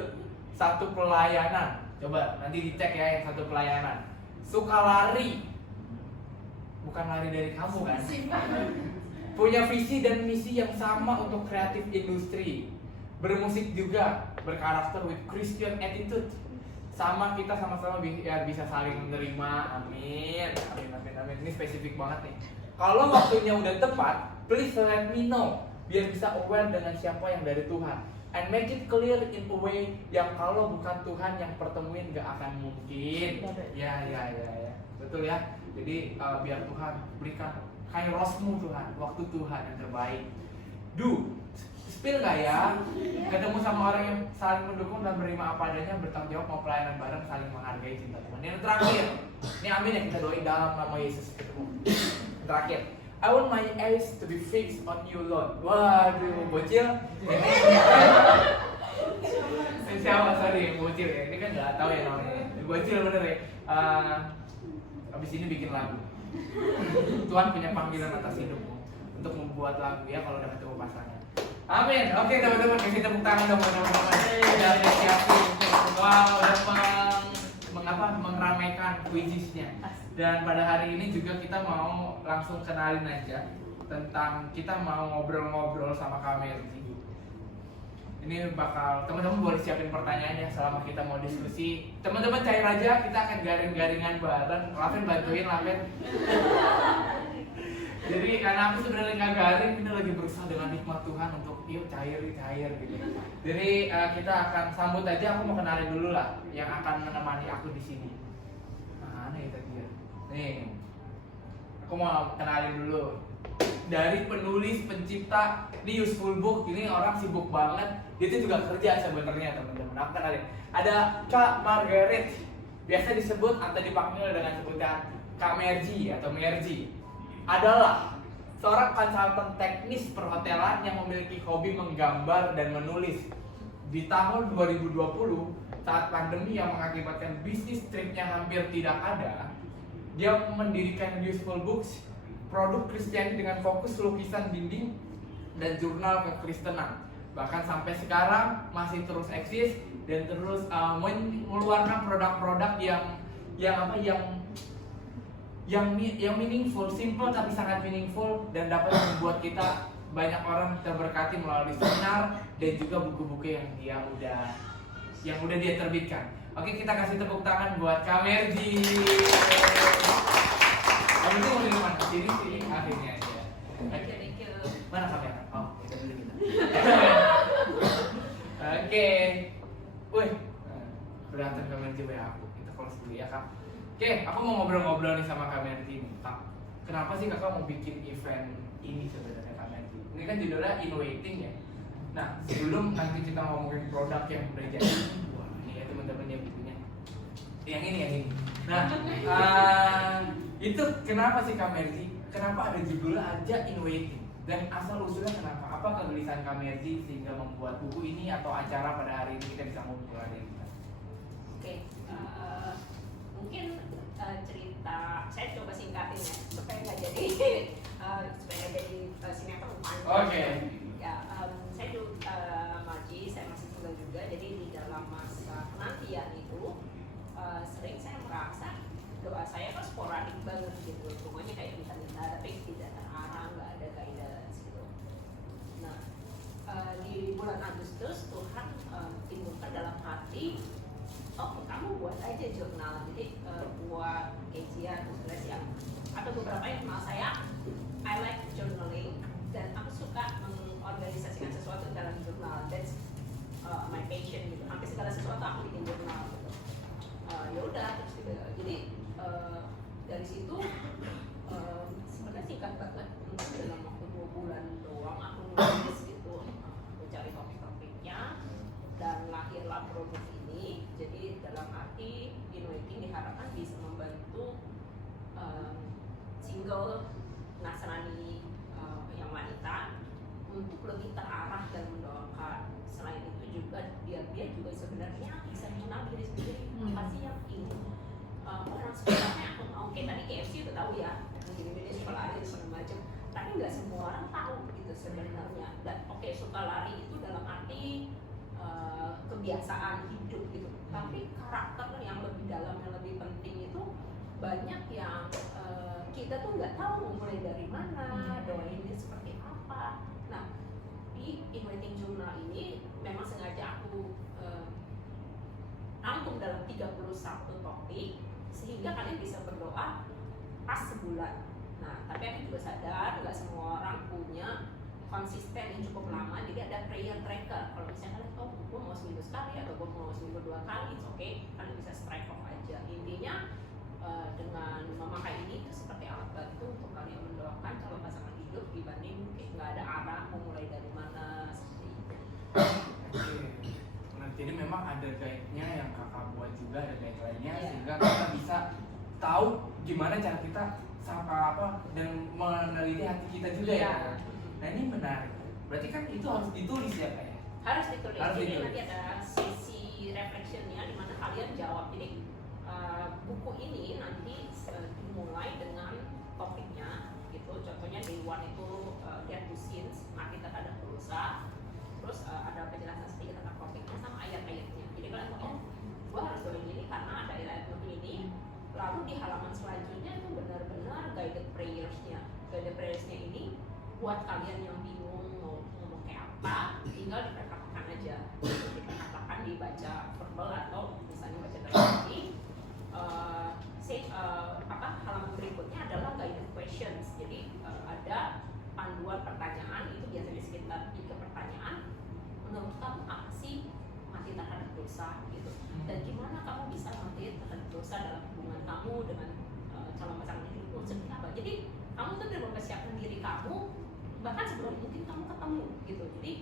satu pelayanan. Coba nanti dicek ya yang satu pelayanan. Suka lari, bukan lari dari kamu kan? Punya visi dan misi yang sama untuk kreatif industri. Bermusik juga, berkarakter with Christian attitude. Sama kita sama-sama bisa saling menerima. Amin. Ini spesifik banget nih. Kalau waktunya udah tepat, please let me know, biar bisa aware dengan siapa yang dari Tuhan. And make it clear in a way yang kalau bukan Tuhan yang pertemuin gak akan mungkin. Ya. Betul ya. Jadi biar Tuhan berikan kairosmu Tuhan, waktu Tuhan yang terbaik. Spill gak ya? Ketemu sama orang yang saling mendukung dan menerima apa adanya, bertanggung jawab, mau pelayanan bareng, saling menghargai cinta Tuhan. Yang terakhir, ini amin ya, kita doain dalam nama Yesus. Terakhir, I want my eyes to be fixed on you, Lord. Waduh, bocil. Ini siapa? Sorry, bocil ya. Ini kan nggak tahu ya namanya. Bocil bener ya. Abis ini bikin lagu. Tuhan punya panggilan atas hidupmu untuk membuat lagu ya kalau udah ketemu pasangan. Amin. Oke teman-teman, kasih tepuk tangan dong teman-teman. Udah siapin. Wow, udah meramaikan kuisisnya. Dan pada hari ini juga kita mau langsung kenalin aja tentang, kita mau ngobrol-ngobrol sama Kak Mercy. Ini bakal, teman-teman boleh siapin pertanyaannya selama kita mau diskusi. Teman-teman cair aja, kita akan garing-garingan bareng. Laven bantuin, Laven. Jadi karena aku sebenarnya nggak garing, ini lagi berusaha dengan hikmat Tuhan untuk yuk cair gitu. Jadi kita akan sambut aja. Aku mau kenalin dulu lah yang akan menemani aku di sini. Mana itu dia? Nih, aku mau kenalin dulu dari penulis pencipta di Useful Book. Ini orang sibuk banget. Dia tuh juga kerja sebenarnya teman-teman. Aku kenalin. Ada Kak Margaret, biasa disebut atau dipanggil dengan sebutan Kak Mercy atau Mercy. Adalah seorang konsultan teknis perhotelan yang memiliki hobi menggambar dan menulis. Di tahun 2020, saat pandemi yang mengakibatkan bisnis tripnya hampir tidak ada, dia mendirikan Useful Books, produk Kristiani dengan fokus lukisan dinding dan jurnal kekristenan. Bahkan sampai sekarang masih terus eksis dan terus mengeluarkan produk-produk yang yang meaningful, simple tapi sangat meaningful dan dapat membuat kita banyak orang terberkati melalui seminar dan juga buku-buku yang udah dia terbitkan. Oke, kita kasih tepuk tangan buat Kak Merji. Kamu tuh mau di mana? Sini akhirnya aja. Thank you. Mana kamera? Oh, kita dulu kita. Oke. Wih, kelihatan Kak Merji banyak aku. Kita close dulu ya Kak. Oke, aku mau ngobrol-ngobrol nih sama Kak Merji nih. Kak, kenapa sih Kakak mau bikin event ini sebenarnya Kak Merji? Ini kan judulnya Innovating ya. Nah, sebelum nanti kita ngomongin produk yang udah jadi, wah ini ya teman-teman yang bukunya. Yang ini. Nah, itu kenapa sih Kak Merji? Kenapa ada judulnya aja Innovating? Dan asal usulnya kenapa? Apa kegelisahan Kak Merji sehingga membuat buku ini atau acara pada hari ini kita bisa ngumpul hari ini? Oke, mungkin cerita saya coba singkatin ya supaya nggak jadi sinetron. Oke. Ya, saya juga Marji, saya masih single juga, jadi di dalam masa penantian itu sering saya merasa doa saya kan sporadik banget gitu, semuanya kayak minta-minta tapi tidak terarah, nggak ada guidance gitu. Nah, di bulan Agustus Tuhan timbulkan dalam hati, oh kamu buat aja jurnal, jadi buat kajian tulis yang ada beberapa yang kenal saya, I like journaling dan aku suka mengorganisasikan sesuatu dalam jurnal. That's my passion gitu. Hampir segala sesuatu aku bikin jurnal gitu. Ya udah terus gitu. Jadi dari situ sebenarnya singkat banget, dalam waktu 2 bulan doang aku nulis gitu, aku cari topik-topiknya dan lahirlah produk ini. Jadi dalam arti Innovating diharapkan bisa membantu single Nasrani yang wanita untuk lebih terarah dan mendoakan. Selain itu juga dia juga sebenarnya bisa mengenal diri sendiri, apa sih yang ingin orang sebenarnya aku mau. Kayak tadi KFC udah tahu ya, gini-gini suka lari segala macam, tapi nggak semua orang tahu gitu sebenarnya. Dan suka lari itu dalam arti kebiasaan hidup gitu, tapi karakter yang lebih dalam, yang lebih penting itu banyak yang kita tuh nggak tahu mulai dari mana, doainnya seperti apa. Nah, di Innovating Journal ini memang sengaja aku rangkum dalam 31 topik sehingga kalian bisa berdoa pas sebulan. Nah, tapi aku juga sadar nggak semua orang punya konsisten yang cukup lama, jadi ada prayer tracker. Kalau misalnya kalian tahu gue mau seminggu sekali atau gue mau seminggu 2 kali, oke, kalian bisa strike off aja. Intinya dengan memakai ini itu seperti alat bantu untuk kalian mendoakan calon pasangan hidup dibanding nggak ada arah mau mulai dari mana seperti itu. Nah, jadi memang ada guide-nya yang kakak buat juga, ada guide-nya Iya. sehingga kita bisa tahu gimana cara kita sapa apa dan meneliti hati kita juga ya. Nah ini menarik. Berarti kan itu harus ditulis ya Kak ya? Harus ditulis. Harus Jadi ditulis. nanti ada sesi reflectionnya di mana kalian jawab. Jadi buku ini nanti dimulai dengan topiknya gitu. Contohnya di luar itu get to scenes, mati terhadap dosa. Terus ada penjelasan sedikit tentang topiknya sama ayat-ayatnya. Jadi kalian mau, gua harus doain ini karena ada ayat ini. Lalu di halaman selanjutnya itu benar-benar guided prayers-nya. Guided prayers-nya ini buat kalian yang bingung mau ngomong kayak apa, tinggal diperkatakan aja. Diperkatakan, dibaca verbal atau misalnya baca dari halaman berikutnya adalah guided questions. Jadi ada panduan pertanyaan, itu biasanya sekitar 3 pertanyaan. Menurut kamu apa sih mati terhadap dosa gitu? Dan gimana kamu bisa mati terhadap dosa dalam hubungan kamu dengan calon pasangan hidupmu seperti apa? Jadi kamu tuh udah mempersiapkan diri kamu bahkan sebelum mungkin kamu ketemu gitu. Jadi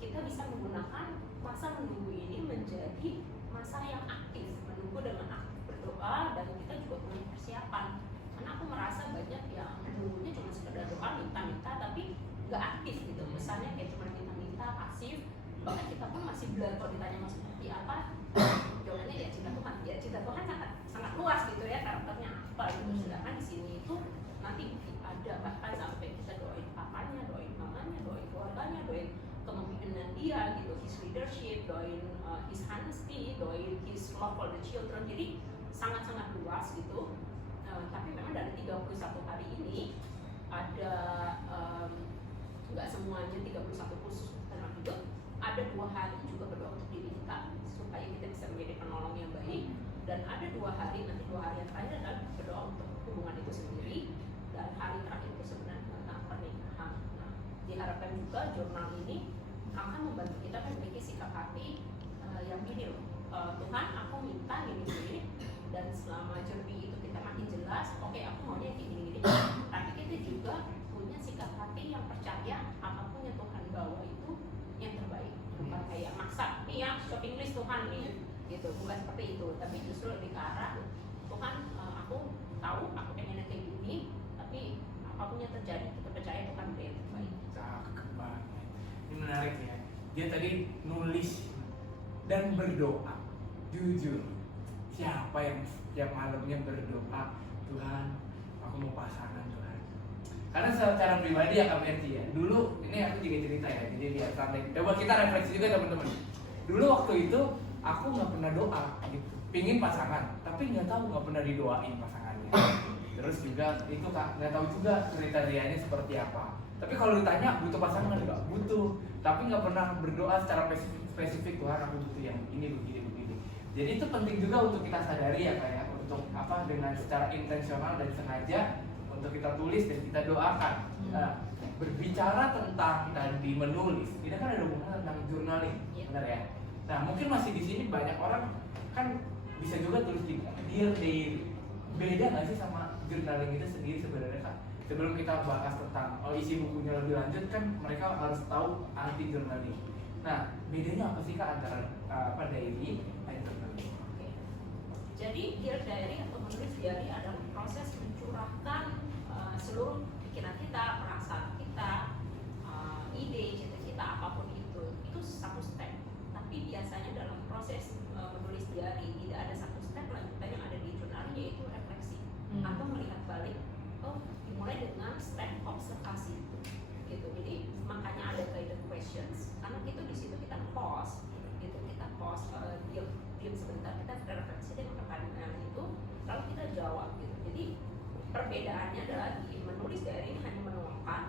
kita bisa menggunakan masa menunggu ini menjadi masa yang aktif, menunggu dengan aktif berdoa, dan kita juga punya persiapan. Karena aku merasa banyak yang menunggunya cuma sekedar doa, minta-minta tapi nggak aktif gitu. Misalnya kayak cuma minta-minta, pasif, bahkan kita pun masih blur kalau ditanya mau seperti apa. Jawabannya ya cinta Tuhan. Ya cinta Tuhan sangat luas gitu ya, karakternya apa gitu. Sedangkan di sini itu nanti ada bahkan sampai kita doain papanya, doain mamanya, doain keluarganya, doain kepemimpinan dia gitu, his leadership, doain his honesty, doain his love for the children. Jadi sangat-sangat luas gitu. Tapi memang dari hari ini ada nggak semuanya 31 khusus dalam hidup, ada 2 hari juga berdoa untuk diri kita supaya kita bisa menjadi penolong yang baik, dan ada 2 hari, nanti 2 hari yang terakhir adalah berdoa untuk hubungan itu sendiri, dan hari terakhir itu sebenarnya tentang pernikahan. Nah, diharapkan juga jurnal ini akan membantu kita memiliki sikap hati yang gini loh, Tuhan aku minta gini-gini, dan selama journey itu kita makin jelas, oke aku maunya gini-gini, tapi kita juga punya sikap hati yang percaya apapun yang Tuhan bawa itu yang terbaik, bukan kayak maksa nih ya shopping list Tuhan nih gitu, bukan seperti itu, tapi justru lebih ke arah Tuhan, aku tahu aku pengen kayak gini, tapi apapun yang terjadi kita percaya Tuhan beri yang terbaik. Cakep banget. Ini menarik ya. Dia tadi nulis dan berdoa. Jujur, siapa yang setiap malamnya berdoa, Tuhan, aku mau pasangan Tuhan. Karena secara pribadi ya Kak Mercy ya. Dulu ini aku juga cerita ya. Jadi biar sampai coba kita refleksi juga teman-teman. Dulu waktu itu aku nggak pernah doa gitu. Pingin pasangan, tapi nggak tahu, nggak pernah didoain pasangannya. Terus juga itu Kak, nggak tahu juga kriterianya seperti apa. Tapi kalau ditanya butuh pasangan nggak butuh, tapi nggak pernah berdoa secara spesifik, Tuhan aku butuh yang ini begini. Jadi itu penting juga untuk kita sadari ya Kak ya, untuk apa dengan secara intensional dan sengaja untuk kita tulis dan kita doakan. Nah, berbicara tentang tadi menulis, kita kan ada hubungan tentang journaling, benar ya? Nah mungkin masih di sini banyak orang kan bisa juga tulis di dear diary. Beda nggak sih sama journaling itu sendiri sebenarnya Kak? Sebelum kita bahas tentang isi bukunya lebih lanjut kan mereka harus tahu arti journaling. Nah bedanya apa sih Kak antara diary dan journaling? Oke. Jadi dear diary atau menulis diary adalah proses mencurahkan seluruh pikiran kita, perasaan kita, ide, cita-cita apapun itu satu step. Tapi biasanya dalam proses menulis diary tidak ada satu step lanjutan yang ada di journaling, yaitu refleksi atau melihat balik. Dimulai dengan step observasi gitu. Jadi makanya ada guided questions karena itu di situ kita pause gitu, kita pause, diam sebentar, kita refleksi dengan pertanyaan itu lalu kita jawab gitu. Jadi perbedaannya adalah di menulis diary ini hanya menuangkan,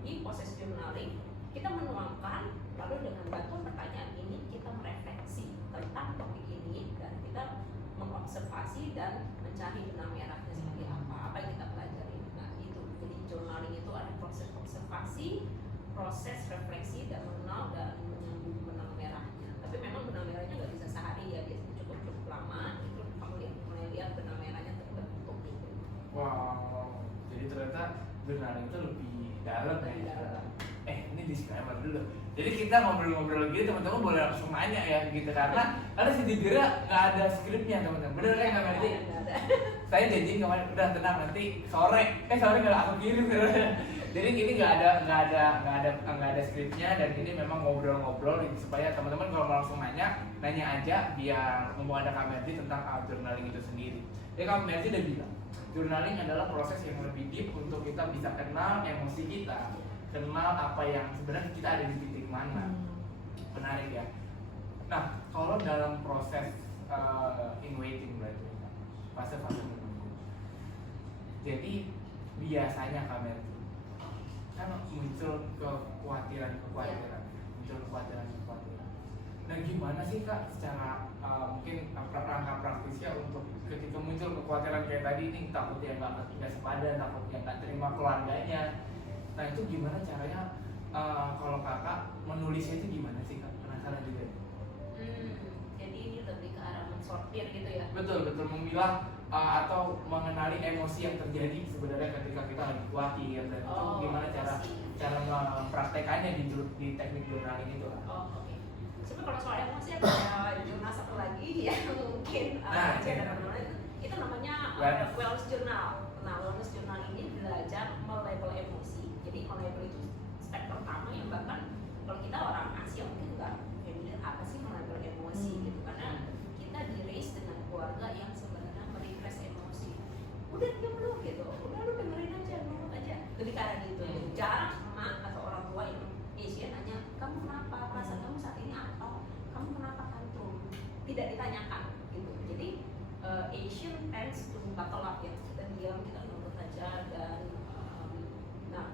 di proses journaling kita menuangkan lalu dengan bantuan pertanyaan ini kita merefleksi tentang topik ini dan kita mengobservasi dan mencari benang merahnya seperti apa yang kita pelajari. Nah itu, jadi journaling itu ada proses observasi, proses refleksi dan mengenal dan menyambung benang merahnya. Tapi memang benang merahnya nggak bisa sehari ya, biasanya cukup lama itu kamu mulai lihat benang merahnya terbentuk gitu. Wow, jadi ternyata journaling itu lebih dalam ya. Ini disclaimer dulu. Jadi kita ngobrol-ngobrol gitu teman-teman boleh langsung nanya ya gitu, karena sejujurnya nggak ada skripnya teman-teman. Bener kan nggak Mercy? Saya janji kemarin udah tenang nanti sore nggak aku kirim. Jadi ini nggak ada skripnya dan ini memang ngobrol-ngobrol supaya teman-teman kalau mau langsung nanya aja biar mumpung ada Kak Mercy tentang journaling itu sendiri. Jadi Kak Mercy udah bilang journaling adalah proses yang lebih deep untuk kita bisa kenal emosi kita, kenal apa yang sebenarnya kita ada di titik mana. Menarik ya. Nah kalau dalam proses in waiting berarti fase-fase menunggu, jadi biasanya Kak Mercy kan muncul kekhawatiran. Nah gimana sih Kak secara mungkin rangka praktisnya untuk ketika muncul kekhawatiran kayak tadi ini, takutnya nggak sepadan, takutnya nggak terima keluarganya. Nah itu gimana caranya kalau Kakak menulisnya itu gimana sih Kak? Penasaran juga. Jadi ini lebih ke arah mensortir gitu ya? Betul memilah atau mengenali emosi yang terjadi sebenarnya ketika kita lagi khawatir dan itu gimana cara mempraktekannya di teknik journaling itu Kak? Oke. Sebenarnya kalau soal emosi ada jurnal satu lagi yang mungkin itu namanya wellness journal. Nah wellness journal ini belajar melabel emosi. Jadi melabel itu step pertama yang bahkan kalau kita orang Asia mungkin nggak familiar apa sih melabel emosi gitu, karena kita di-raise dengan keluarga yang sebenarnya merepress emosi. Udah diam lu gitu, udah lu dengerin aja, nurut aja, lebih karena gitu. Jarang emak atau orang tua yang Asian nanya kamu kenapa, perasaan kamu saat ini apa, kamu kenapa tantrum, tidak ditanyakan gitu. Jadi Asian tends to buckle up ya, kita diam, kita nurut aja. baca dan nah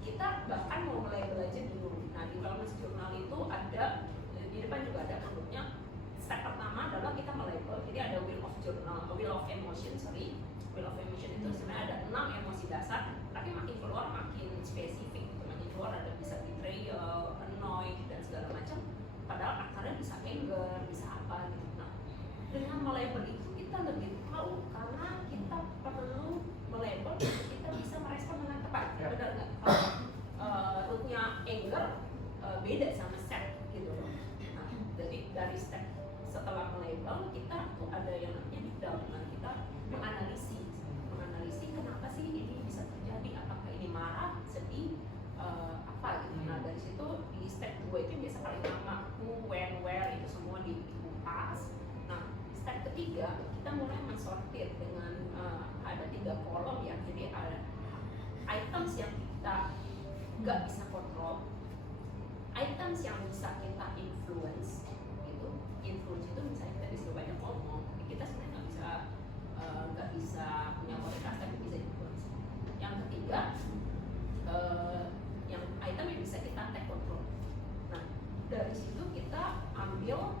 kita bahkan mau mulai belajar dulu. Nah di wellness journal itu ada di depan juga ada produknya. Step pertama adalah kita melabel. Jadi ada wheel of journal, wheel of emotion, wheel of emotion itu sebenarnya ada 6 emosi dasar, tapi makin keluar makin spesifik. Makin keluar ada bisa betrayal, annoyed dan segala macam. Padahal akarnya bisa anger, bisa apa gitu. Nah dengan melabel itu kita lebih tahu karena kita perlu melabel kita bisa merespon dengan tepat. Benar nggak? Kalau rootnya anger beda sama sad gitu loh. Nah dari step setelah melabel kita tuh ada yang namanya deep down. Nah kita menganalisis kenapa sih ini bisa terjadi, apakah ini marah, sedih, apa gitu. Nah dari situ di step 2 itu biasa paling lama who, when, where itu semua dikupas. Nah step ketiga kita mulai mensortir dengan ada 3 kolom ya. Jadi ada items yang kita nggak bisa kontrol, items yang bisa kita influence gitu. Influence itu misalnya kita disuruh banyak ngomong, kita sebenarnya nggak bisa punya otoritas tapi bisa influence. Yang ketiga yang item yang bisa kita take control. Nah dari situ kita ambil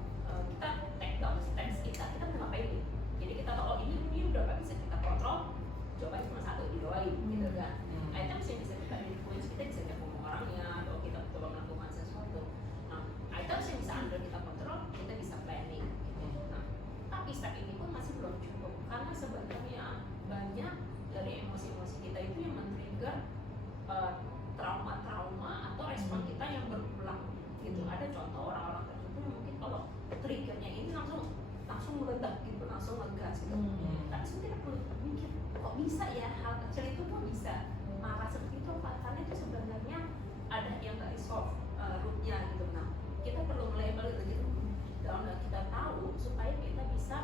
kita take down steps kita mau ngapain nih. Jadi kita tahu oh ini udah nggak bisa kita kontrol, jawabannya cuma satu, didoain gitu kan. Items yang bisa kita influence, kita bisa ngomong orangnya atau kita coba melakukan sesuatu. Nah items yang bisa under kita kontrol, kita bisa planning gitu. Nah tapi step ini pun masih belum cukup karena sebenarnya banyak dari emosi-emosi kita itu yang men-trigger trauma-trauma atau respon kita yang berulang gitu. Ada contoh orang-orang tertentu yang mungkin kalau triggernya ini langsung meledak gitu, langsung ngegas gitu. Tapi sebenarnya perlu mikir kok bisa ya hal kecil itu kok bisa marah seperti itu, karena itu sebenarnya ada yang nggak resolve rootnya gitu. Nah kita perlu melabel itu gitu dan kita tahu supaya kita bisa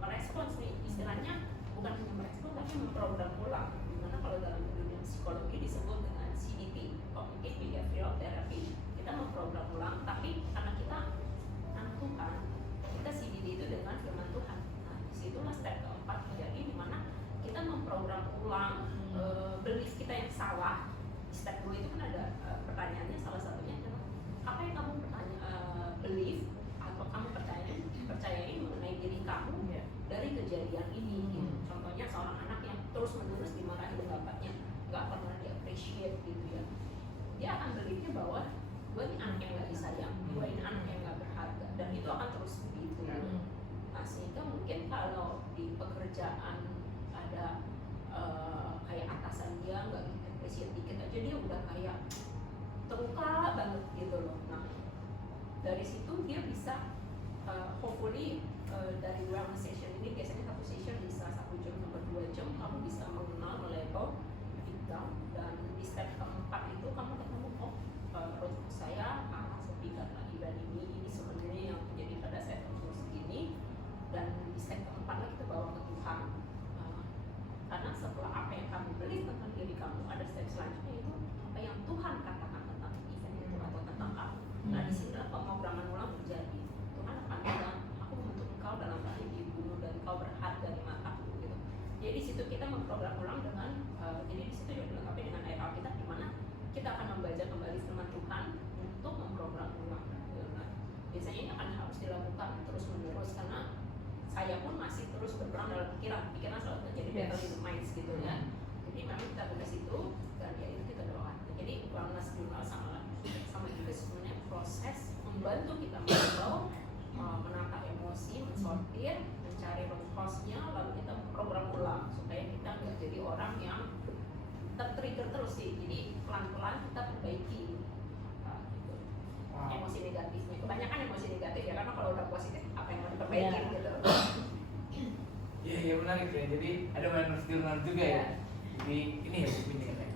merespons nih, istilahnya bukan hanya merespons tapi memprogram ulang. Dimana kalau dalam dunia psikologi disebut dengan CBT, Cognitive Behavioral Therapy. Kita memprogram ulang, tapi karena kita Tuhan, kita CBT itu dengan firman Tuhan. Nah disitulah step keempat terjadi, dimana kita memprogram ulang belief kita yang salah. Di step 2 itu kan ada pertanyaannya, salah satunya adalah apa yang kamu belief atau kamu percayai mengenai diri kamu dari kejadian ini gitu. Contohnya seorang anak yang terus menerus dimarahi oleh bapaknya, nggak pernah di-appreciate gitu ya, dia akan beliefnya bahwa gue ini anak yang nggak disayang, gue ini anak yang nggak berharga, dan itu akan terus begitu. Nah sehingga mungkin kalau di pekerjaan ada kayak atasan dia nggak appreciate dikit aja dia udah kayak terluka banget gitu loh. Nah dari situ dia bisa hopefully dari wellness session ini, biasanya satu session bisa 1 jam sampai 2 jam, kamu bisa mengenal, melabel, deep down, dan di step keempat itu kamu ketemu root saya sedih karena ini sebenarnya yang terjadi pada saya terus segini. Dan di step keempat lagi kita bawa ke Tuhan, karena setelah apa yang kamu beli tentang diri kamu, ada step selanjutnya itu apa yang Tuhan katakan tentang event itu atau tentang kamu. Nah di sini pemrograman ulang terjadi. Tuhan akan bilang, aku membentuk engkau dalam rahim ibumu dan engkau berharga di mataku gitu. Jadi di situ kita memprogram ulang dengan jadi di situ juga dilengkapi dengan ayat Alkitab di mana kita akan membaca kembali firman Tuhan untuk memprogram ulang. Nah, biasanya ini akan harus dilakukan terus menerus karena saya pun masih terus berperang dalam pikiran selalu terjadi battle in the minds gitu ya. Jadi memang kita ke situ dan ya itu kita doakan. Jadi wellness journal sama juga sebenarnya proses membantu kita menata emosi, mensortir, mencari root cause-nya, lalu kita program ulang supaya kita nggak jadi orang yang tertrigger terus sih. Jadi pelan-pelan kita perbaiki gitu. Emosi negatifnya. Kebanyakan emosi negatif ya, karena kalau udah positif apa yang mau diperbaiki gitu. Iya benar itu ya. Jadi ada wellness journal juga ya. Jadi ini ya ini kan ya.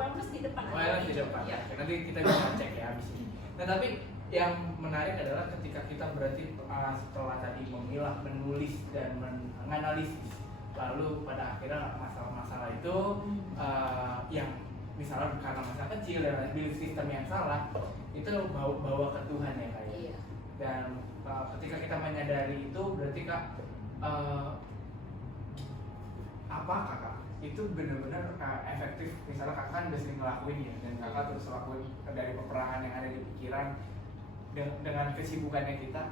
Wellness di depan. Wellness di depan. Ya. Nanti kita bisa cek ya habis ini. Nah tapi yang menarik adalah ketika kita berarti setelah tadi memilah, menulis dan menganalisis, lalu pada akhirnya masalah-masalah itu yang misalnya karena masa kecil dan belief system yang salah itu bawa ke Tuhan ya kayak. Iya. Dan ketika kita menyadari itu berarti Kak apakah Kak itu benar-benar efektif. Misalnya kakak kan udah sering ngelakuin ya, dan kakak terus lakuin dari peperangan yang ada di pikiran dengan kesibukannya kita,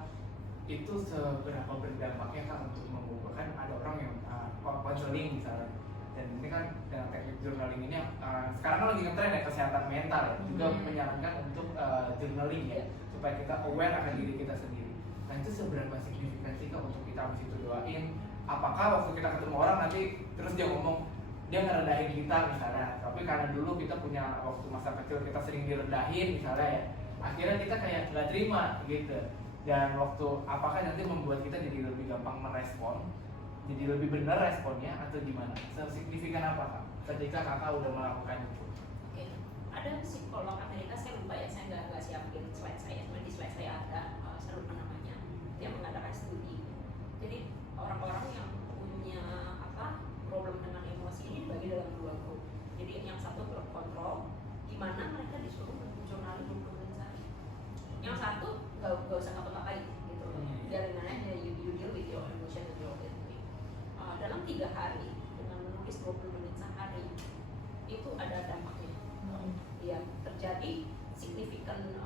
itu seberapa berdampaknya kak untuk mengubah. Kan ada orang yang konseling misalnya, dan ini kan dengan teknik journaling ini sekarang kan lagi ngetren ya, kesehatan mental ya, juga menyarankan untuk journaling ya, supaya kita aware akan diri kita sendiri. Nah itu seberapa signifikan sih kak untuk kita habis itu doain? Apakah waktu kita ketemu orang nanti terus dia ngomong dia ngerendahin kita misalnya, tapi karena dulu kita punya waktu masa kecil kita sering direndahin misalnya ya, akhirnya kita kayak nggak terima gitu. Dan waktu apakah nanti membuat kita jadi lebih gampang merespon, jadi lebih benar responnya atau gimana? Sesignifikan apa kak ketika kakak udah melakukan itu? Oke, ada psikolog Amerika, saya lupa ya, saya nggak siapin slide saya, cuma di slide saya ada, saya lupa namanya. Dia mengadakan studi. Jadi orang-orang yang punya problem dengan emosi ini dibagi dalam dua grup. Jadi yang satu grup kontrol, di mana mereka disuruh menjurnali 20 menit sehari. Yang satu nggak usah ngapa-ngapain gitu loh. Biarin aja, you deal with your emotion and your way. Dalam 3 hari dengan menulis 20 menit sehari itu ada dampaknya. Ya, terjadi signifikan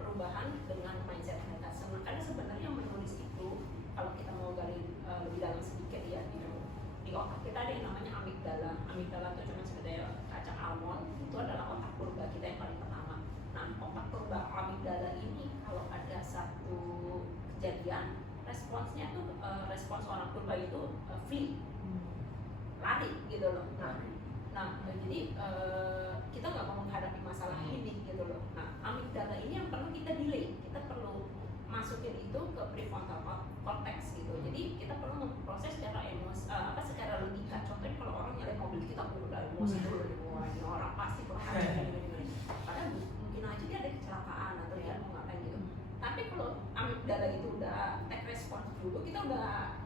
perubahan dengan mindset mereka. Karena sebenarnya menulis itu, kalau kita mau gali lebih dalam sedikit ya, di otak kita ada yang namanya amigdala. Amigdala itu cuma sekedar kacang almond, itu adalah otak purba kita yang paling pertama. Nah, otak purba amigdala ini kalau ada satu kejadian, responsnya tuh respons orang purba itu flee, lari gitu loh. Nah jadi kita nggak mau menghadapi masalah ini gitu loh. Nah, amigdala ini yang perlu kita delay, kita perlu masukin itu ke prefrontal cortex gitu. Jadi kita perlu memproses secara secara logika. Contohnya kalau orang nyalain mobil, kita udah emosi dulu, ini orang pasti kurang ajar gini. Padahal mungkin aja dia ada kecelakaan atau dia mau ngapain gitu. Tapi kalau amigdala itu udah take response dulu, kita udah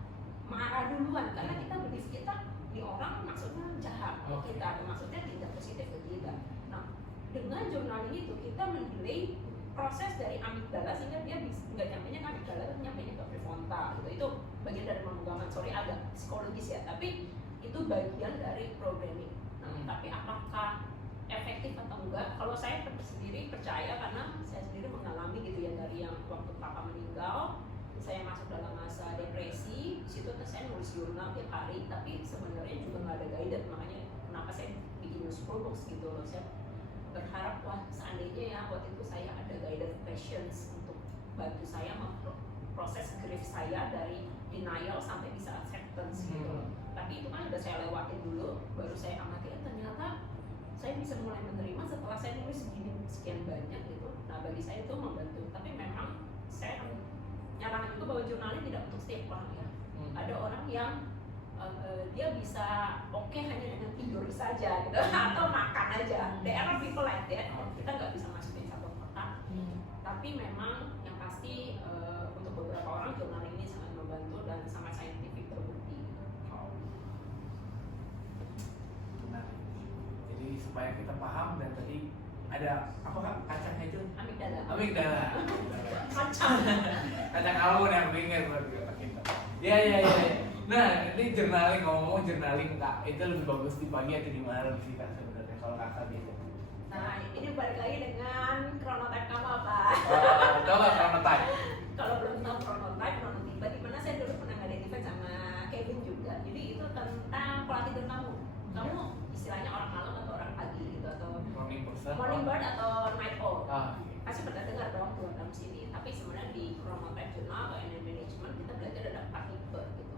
marah duluan karena kita belief kita di orang maksudnya jahat ke kita, maksudnya tidak positif ke kita. Nah, dengan journaling itu kita mendelay proses dari amigdala sehingga dia nggak nyampainya ke amigdala, tapi nyampainya ke prefrontal gitu. Itu bagian dari pemrograman, agak psikologis ya, tapi itu bagian dari programming. Nah, tapi apakah efektif atau enggak? Kalau saya sendiri percaya, karena saya sendiri mengalami gitu ya, dari yang waktu papa meninggal, saya masuk dalam masa depresi. Di situ saya nulis jurnal tiap hari, tapi sebenarnya juga nggak ada guidance. Makanya kenapa saya bikin useful books gitu loh. Saya berharap wah seandainya ya waktu itu saya ada guidance questions untuk bantu saya memproses grief saya dari denial sampai bisa acceptance gitu loh. Tapi itu kan udah saya lewatin dulu, baru saya amati ternyata saya bisa mulai menerima setelah saya nulis sekian banyak gitu. Nah, bagi saya itu membantu. Tapi memang saya nyaranin itu bahwa journaling tidak untuk setiap orang ya. Ada orang yang dia bisa oke hanya dengan tidur saja gitu, atau makan aja. There are people like that. Kita nggak bisa masukin satu kotak. Tapi memang yang pasti untuk beberapa orang journaling ini sangat membantu dan sangat scientific terbukti. Benar. Jadi supaya kita paham, dan tadi ada apa kak, kacangnya itu? Amigdala. Kacang almond yang ringan buat kita. Iya. Nah, ini journaling, ngomong journaling kak, itu lebih bagus di pagi atau di malam sih kak sebenarnya kalau kakak gitu? Nah, ini balik lagi dengan chronotype kamu apa? Coba chronotype. Kalau belum tahu chronotype, di mana saya dulu pernah nge-identify sama Kevin juga. Jadi itu tentang pola tidur kamu. Kamu istilahnya orang malam atau orang pagi gitu, atau morning bird atau night owl. Pasti pernah dengar dong dalam sini. Tapi sebenarnya di chronotype journal atau energy management kita belajar ada 4 tipe gitu.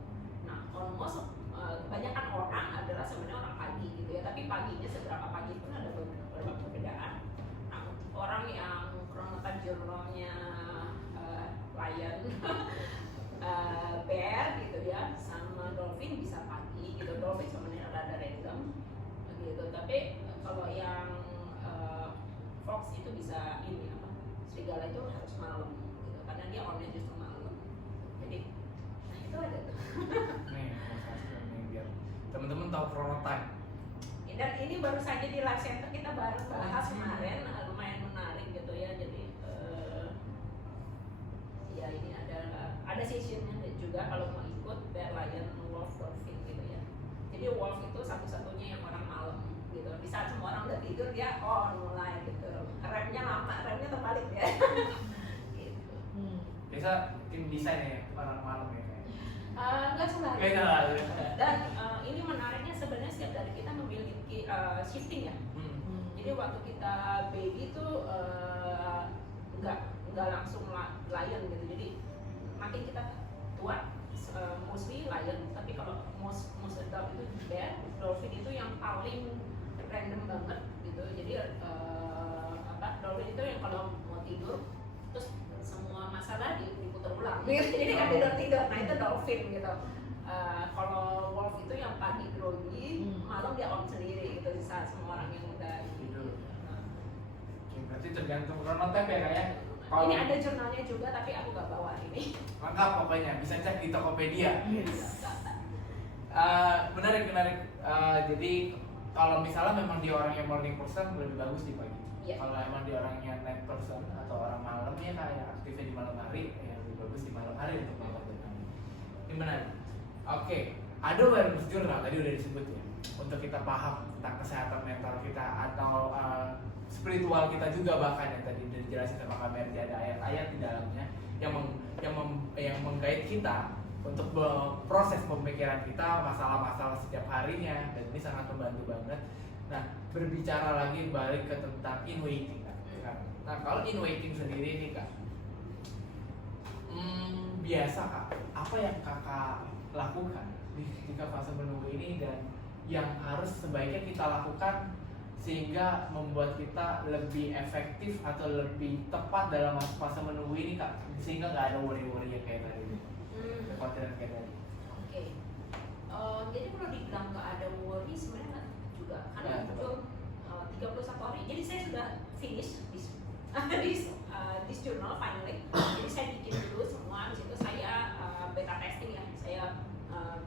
Nah, almost kebanyakan orang adalah sebenarnya orang pagi gitu ya. Tapi paginya seberapa pagi pun ada beberapa perbedaan. Nah, orang yang chronotype journalnya lion, bear gitu ya, sama dolphin bisa pagi gitu. Dolphin sebenarnya ada random gitu. Tapi kalau yang fox itu bisa ini apa? Serigala itu harus malam gitu. Karena dia on-nya justru malam. Jadi, nah itu ada tuh. Nih, biar teman-teman tahu chronotype. Dan ini baru saja di live center kita baru bahas kemarin, lumayan menarik gitu ya. Jadi ya ini ada sessionnya juga kalau mau ikut, bear, lion, wolf, dolphin gitu ya. Jadi Jadi wolf itu satu-satunya yang orang malam gitu. Di saat semua orang udah tidur dia mulai gitu. Remnya lama, remnya terbalik ya. Gitu. Biasa tim desain ya orang malam ya kayak. Enggak salah. Kayak lah. Dan ini menariknya sebenarnya setiap dari kita memiliki shifting ya. Jadi waktu kita baby tuh nggak langsung lion gitu. Jadi makin kita tua mostly lion. Tapi kalau most adult itu bear, dolphin itu yang paling random banget gitu. Jadi dolphin itu yang kalau mau tidur terus semua masalah diputar ulang. Jadi nggak tidur. Nah itu dolphin gitu. Kalau wolf itu yang pagi grogi, malam dia on sendiri gitu di saat semua orang yang udah Tidur. Berarti tergantung chronotype ya kayak. Ini ada jurnalnya juga tapi aku nggak bawa ini. Lengkap pokoknya, bisa cek di Tokopedia. Menarik. Jadi kalau misalnya memang dia orang yang morning person lebih bagus di pagi. Kalau emang dia orangnya night person atau orang malam ya kayak aktifnya di malam hari, ya lebih bagus di malam hari untuk melakukan ini. Ini menarik. Oke, ada awareness journal tadi udah disebut ya. Untuk kita paham tentang kesehatan mental kita atau spiritual kita juga bahkan yang tadi udah dijelasin sama Kak Mercy, ada ayat-ayat di dalamnya yang menggait kita untuk proses pemikiran kita, masalah-masalah setiap harinya, dan ini sangat membantu banget. Nah, berbicara lagi balik ke tentang in waiting Kak. Nah, kalau in waiting sendiri nih Kak, biasa Kak, apa yang Kakak lakukan ketika fase menunggu ini dan yang harus sebaiknya kita lakukan sehingga membuat kita lebih efektif atau lebih tepat dalam fase menunggu ini Kak, sehingga nggak ada worry-worry yang kayak tadi, kekhawatiran kayak tadi. Oke. Jadi kalau dibilang nggak ada worry sebenarnya nggak juga, karena muncul 31 hari. Jadi saya sudah finish this journal finally. Jadi saya bikin dulu semua, di situ saya beta testing ya, saya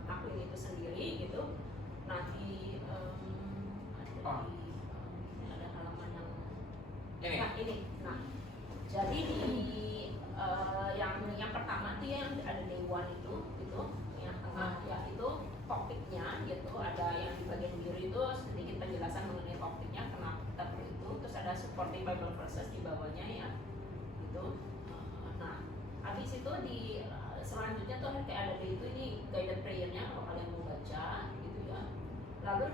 lakuin itu sendiri gitu. Nah ada halaman yang Ini. Nah ini, jadi di yang pertama tuh yang ada day one itu yang tengah ya itu topiknya gitu, ada yang di bagian kiri itu sedikit penjelasan mengenai topiknya kenapa kita perlu itu, terus ada supporting Bible verses di bawahnya ya gitu. Nah habis itu di selanjutnya tuh kayak ada itu ini guided prayer-nya kalau kalian mau baca gitu ya. Lalu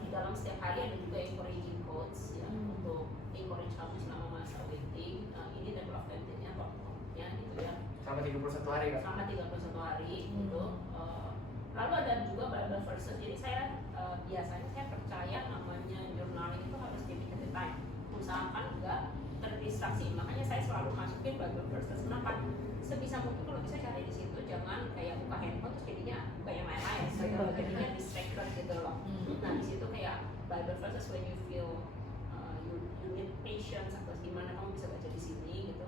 di dalam setiap hari ada juga encouraging quotes ya untuk encourage kamu selama masa waiting. Ini development-nya pokoknya gitu ya. Selama 31 hari Kak? Selama 31 hari gitu. Lalu ada juga Bible verses. Jadi saya biasanya saya percaya namanya journaling itu harus limited the time. Usahakan enggak terdistraksi. Makanya saya selalu masukin Bible verses. Kenapa? Sebisa mungkin kalau bisa cari di situ, jangan kayak buka handphone terus jadinya buka yang lain-lain. Jadinya distracted gitu loh. Nah di situ kayak Bible verses when you feel you need patience atau gimana kamu bisa baca di sini gitu.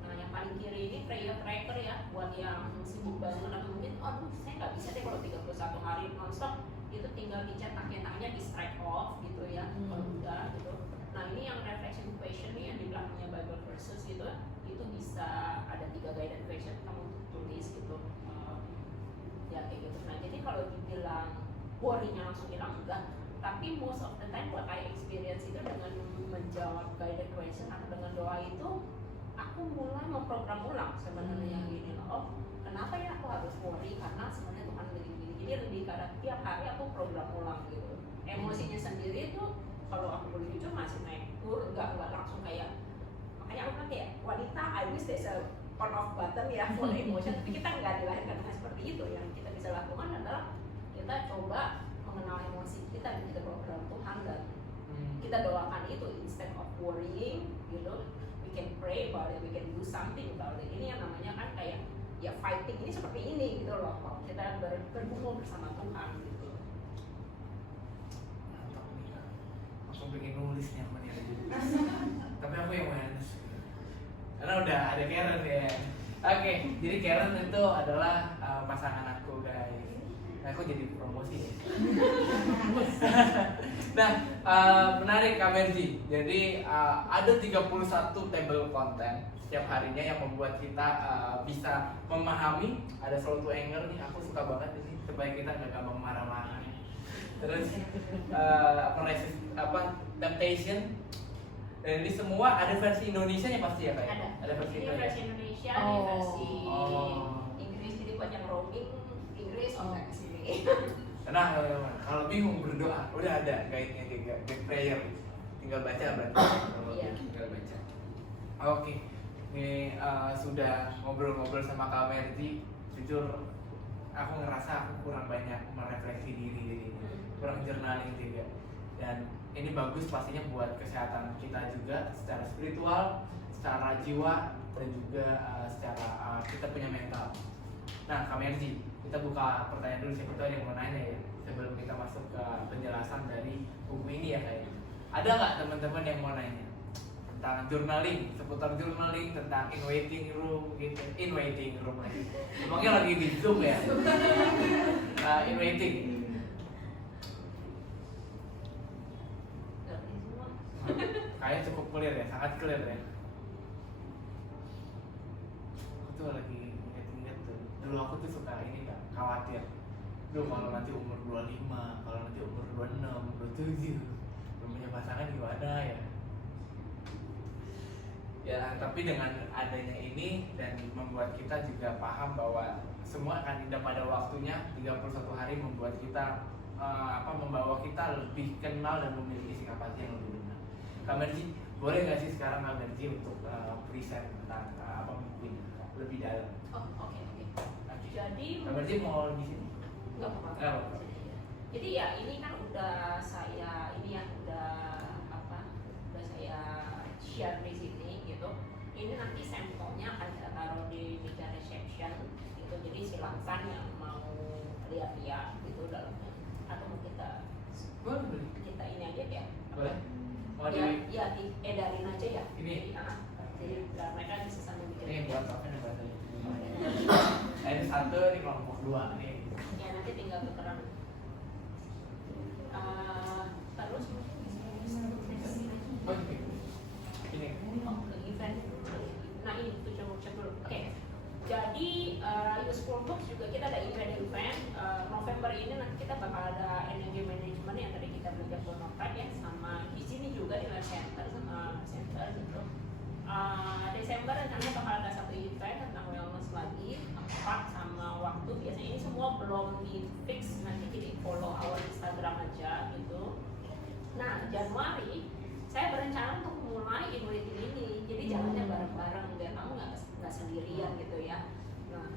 Nah yang paling kiri ini prayer tracker ya, buat yang sibuk banget atau mungkin aduh saya nggak bisa deh kalau 31 hari nonstop, itu tinggal dicetak tangannya di strike off gitu ya kalau udah gitu. Nah ini yang reflection question nih yang di belakangnya Bible verses gitu, itu bisa ada 3 guided question kamu tulis gitu ya kayak gitu. Nah jadi kalau dibilang worry-nya langsung hilang enggak, tapi most of the time what I experience itu dengan menjawab guided question atau dengan doa itu aku mulai memprogram ulang sebenarnya yang gini loh, oh kenapa ya aku harus worry karena sebenarnya Tuhan begini. Jadi lebih karena tiap hari aku program ulang gitu. Emosinya sendiri itu kalau aku boleh jujur masih naik turun, enggak langsung kayak, makanya aku bilang kayak wanita I wish there's a on off button ya for emotion, tapi kita nggak dilahirkan dengan seperti itu. Yang kita bisa lakukan adalah kita coba mengenal emosi kita dan kita program Tuhan dan kita doakan itu instead of worrying gitu. We can pray about it, we can do something about it. Ini yang namanya kan kayak ya fighting ini seperti ini gitu loh, kalau kita bergumul bersama Tuhan gitu. Mantap nih Kak, langsung pengen nulis nih apa nih. Tapi aku yang manis karena udah ada Karen ya. Oke, jadi Karen itu adalah pasangan aku guys. Nah, aku jadi promosi ya. Nah, menarik Kak Mercy. Jadi ada 31 table content setiap harinya yang membuat kita bisa memahami. Ada selalu hanger nih, aku suka banget ini supaya kita nggak gampang marah-marah. terus Temptation, dan ini semua ada versi Indonesianya pasti ya kayak. Ada versi Ini Indonesia. versi Indonesia, ini versi Oh. Inggris, jadi buat yang roaming Inggris nggak kesini. Tenang teman-teman, kalau bingung berdoa, udah ada guide-nya juga, guide prayer, tinggal baca berarti. Iya. Tinggal baca. Oke, ini sudah ngobrol-ngobrol sama Kak Merdi. Jujur, aku ngerasa aku kurang banyak merefleksi diri jadi kurang journaling juga. Dan ini bagus pastinya buat kesehatan kita juga secara spiritual, secara jiwa, dan juga secara kita punya mental. Nah, Kak Merdi, kita buka pertanyaan dulu, siapa tahu ada yang mau nanya ya sebelum kita masuk ke penjelasan dari buku ini ya kayak. Ada nggak teman-teman yang mau nanya tentang journaling, seputar journaling, tentang in waiting room gitu, in waiting room lagi. Emangnya lagi di Zoom ya? In waiting. Ngerti semua. Kayaknya cukup clear ya, sangat clear ya. Aku tuh lagi inget-inget tuh. Dulu aku tuh suka ini Kak, khawatir. Duh kalau nanti umur 25, kalau nanti umur 26, 27 belum punya pasangan gimana ya? Ya, tapi dengan adanya ini dan membuat kita juga paham bahwa semua akan indah pada waktunya. 31 hari membuat kita membawa kita lebih kenal dan memiliki sikap hati yang lebih benar. Kak Merdi, boleh nggak sih sekarang Kak Merdi untuk present tentang buku ini lebih dalam? Oh, oke. Jadi Kak Merdi mau di sini? nggak apa-apa. Nggak apa-apa. Jadi ya ini kan udah saya saya share di sini gitu. Ini nanti sampelnya akan kita taruh di meja reception gitu. Jadi silakan yang mau lihat-lihat gitu dalamnya. Atau mau kita Boleh. kita ini aja ya. Boleh. Mau Ya, di ya diedarin aja ya. Ini? Jadi biar mereka bisa sambil bikin. ini buat apa nih bahasanya? Ini satu, ini kelompok dua nih. Ya nanti tinggal tukeran. Terus Oh, ini. ke event. Nah ini tujuan workshop dulu. Oke. Jadi useful books juga kita ada event November ini nanti kita bakal ada energy management yang tadi kita belajar prototype ya, sama di sini juga di Lab Center sama Lab Center gitu. Desember rencananya bakal ada satu event tentang wellness lagi, tempat sama waktu. Biasanya ini semua belum di fix, nanti jadi follow our Instagram aja gitu. Nah Januari saya berencana untuk mulai inviting ini, jadi jalannya bareng-bareng biar kamu nggak sendirian gitu ya. Nah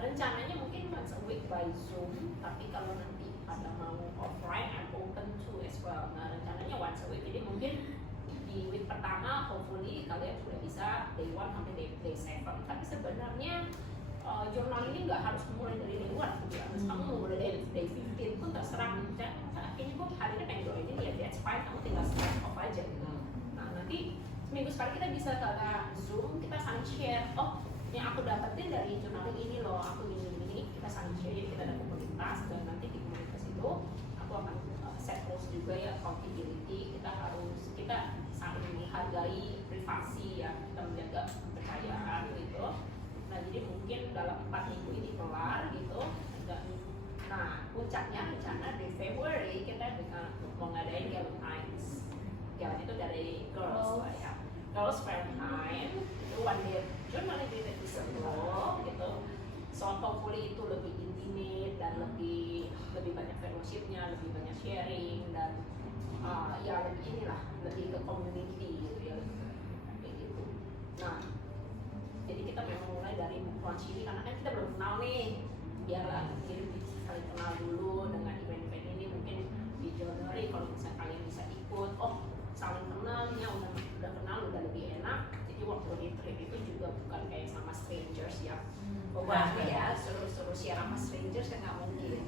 rencananya mungkin once a week by Zoom, tapi kalau nanti ada mau offline I'm open to as well. Nah rencananya once a week, jadi mungkin di week pertama hopefully kalian sudah bisa day 1 sampai day 7. Tapi sebenarnya jurnal ini nggak harus mulai dari day 1. Kamu mau mulai dari day 15 pun terserah. Kayaknya gue hari ini pengen join ini ya, that's fine, kamu tinggal start off aja gitu. Nah nanti seminggu sekali kita bisa ke Zoom, kita saling share. Oh yang aku dapetin dari jurnal ini loh, aku gini, kita saling share. Jadi kita ada komunitas, dan nanti di komunitas itu aku akan set rules juga ya, accountability. Kita saling menghargai privasi ya, kita menjaga kepercayaan gitu. Nah jadi mungkin dalam 4 minggu ini kelar gitu. Nah puncaknya rencana di Februari kita mau ngadain Galentine's. Galen itu dari girls lah ya, Girls Valentine itu one day journaling related to slow gitu. So hopefully itu lebih intimate dan lebih banyak fellowshipnya, lebih banyak sharing, dan ya lebih inilah, lebih ke community gitu ya, kayak gitu. Nah jadi kita memang mulai dari launch ini karena kan kita belum kenal nih, biarlah jadi saling kenal dulu dengan event-event ini. Mungkin di Januari kalau misalnya kalian bisa ikut, oh saling kenalnya udah kenal, udah lebih enak. Jadi waktu di trip itu juga bukan kayak sama strangers ya, pokoknya ya suruh share sama strangers kan nggak mungkin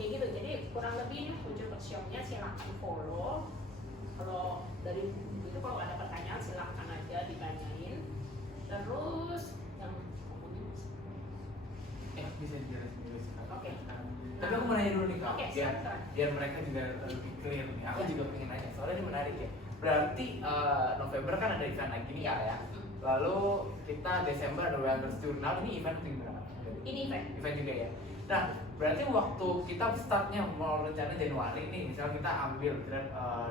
kayak gitu. Jadi kurang lebih ini future workshopnya silakan follow. Kalau dari itu kalau ada pertanyaan silakan aja ditanyain. Terus yang bisa dijelasin dulu sekarang. Oke. Tapi aku mau nanya dulu nih Kak, Oke, silakan. biar mereka juga lebih clear nih. Aku juga pengen nanya, soalnya ini menarik ya. Berarti November kan ada event lagi nih Kak ya. Lalu kita Desember ada Wellness Journal, ini event berapa? Ini event. Event juga ya. Nah, berarti waktu kita startnya mau rencana Januari nih, misalnya kita ambil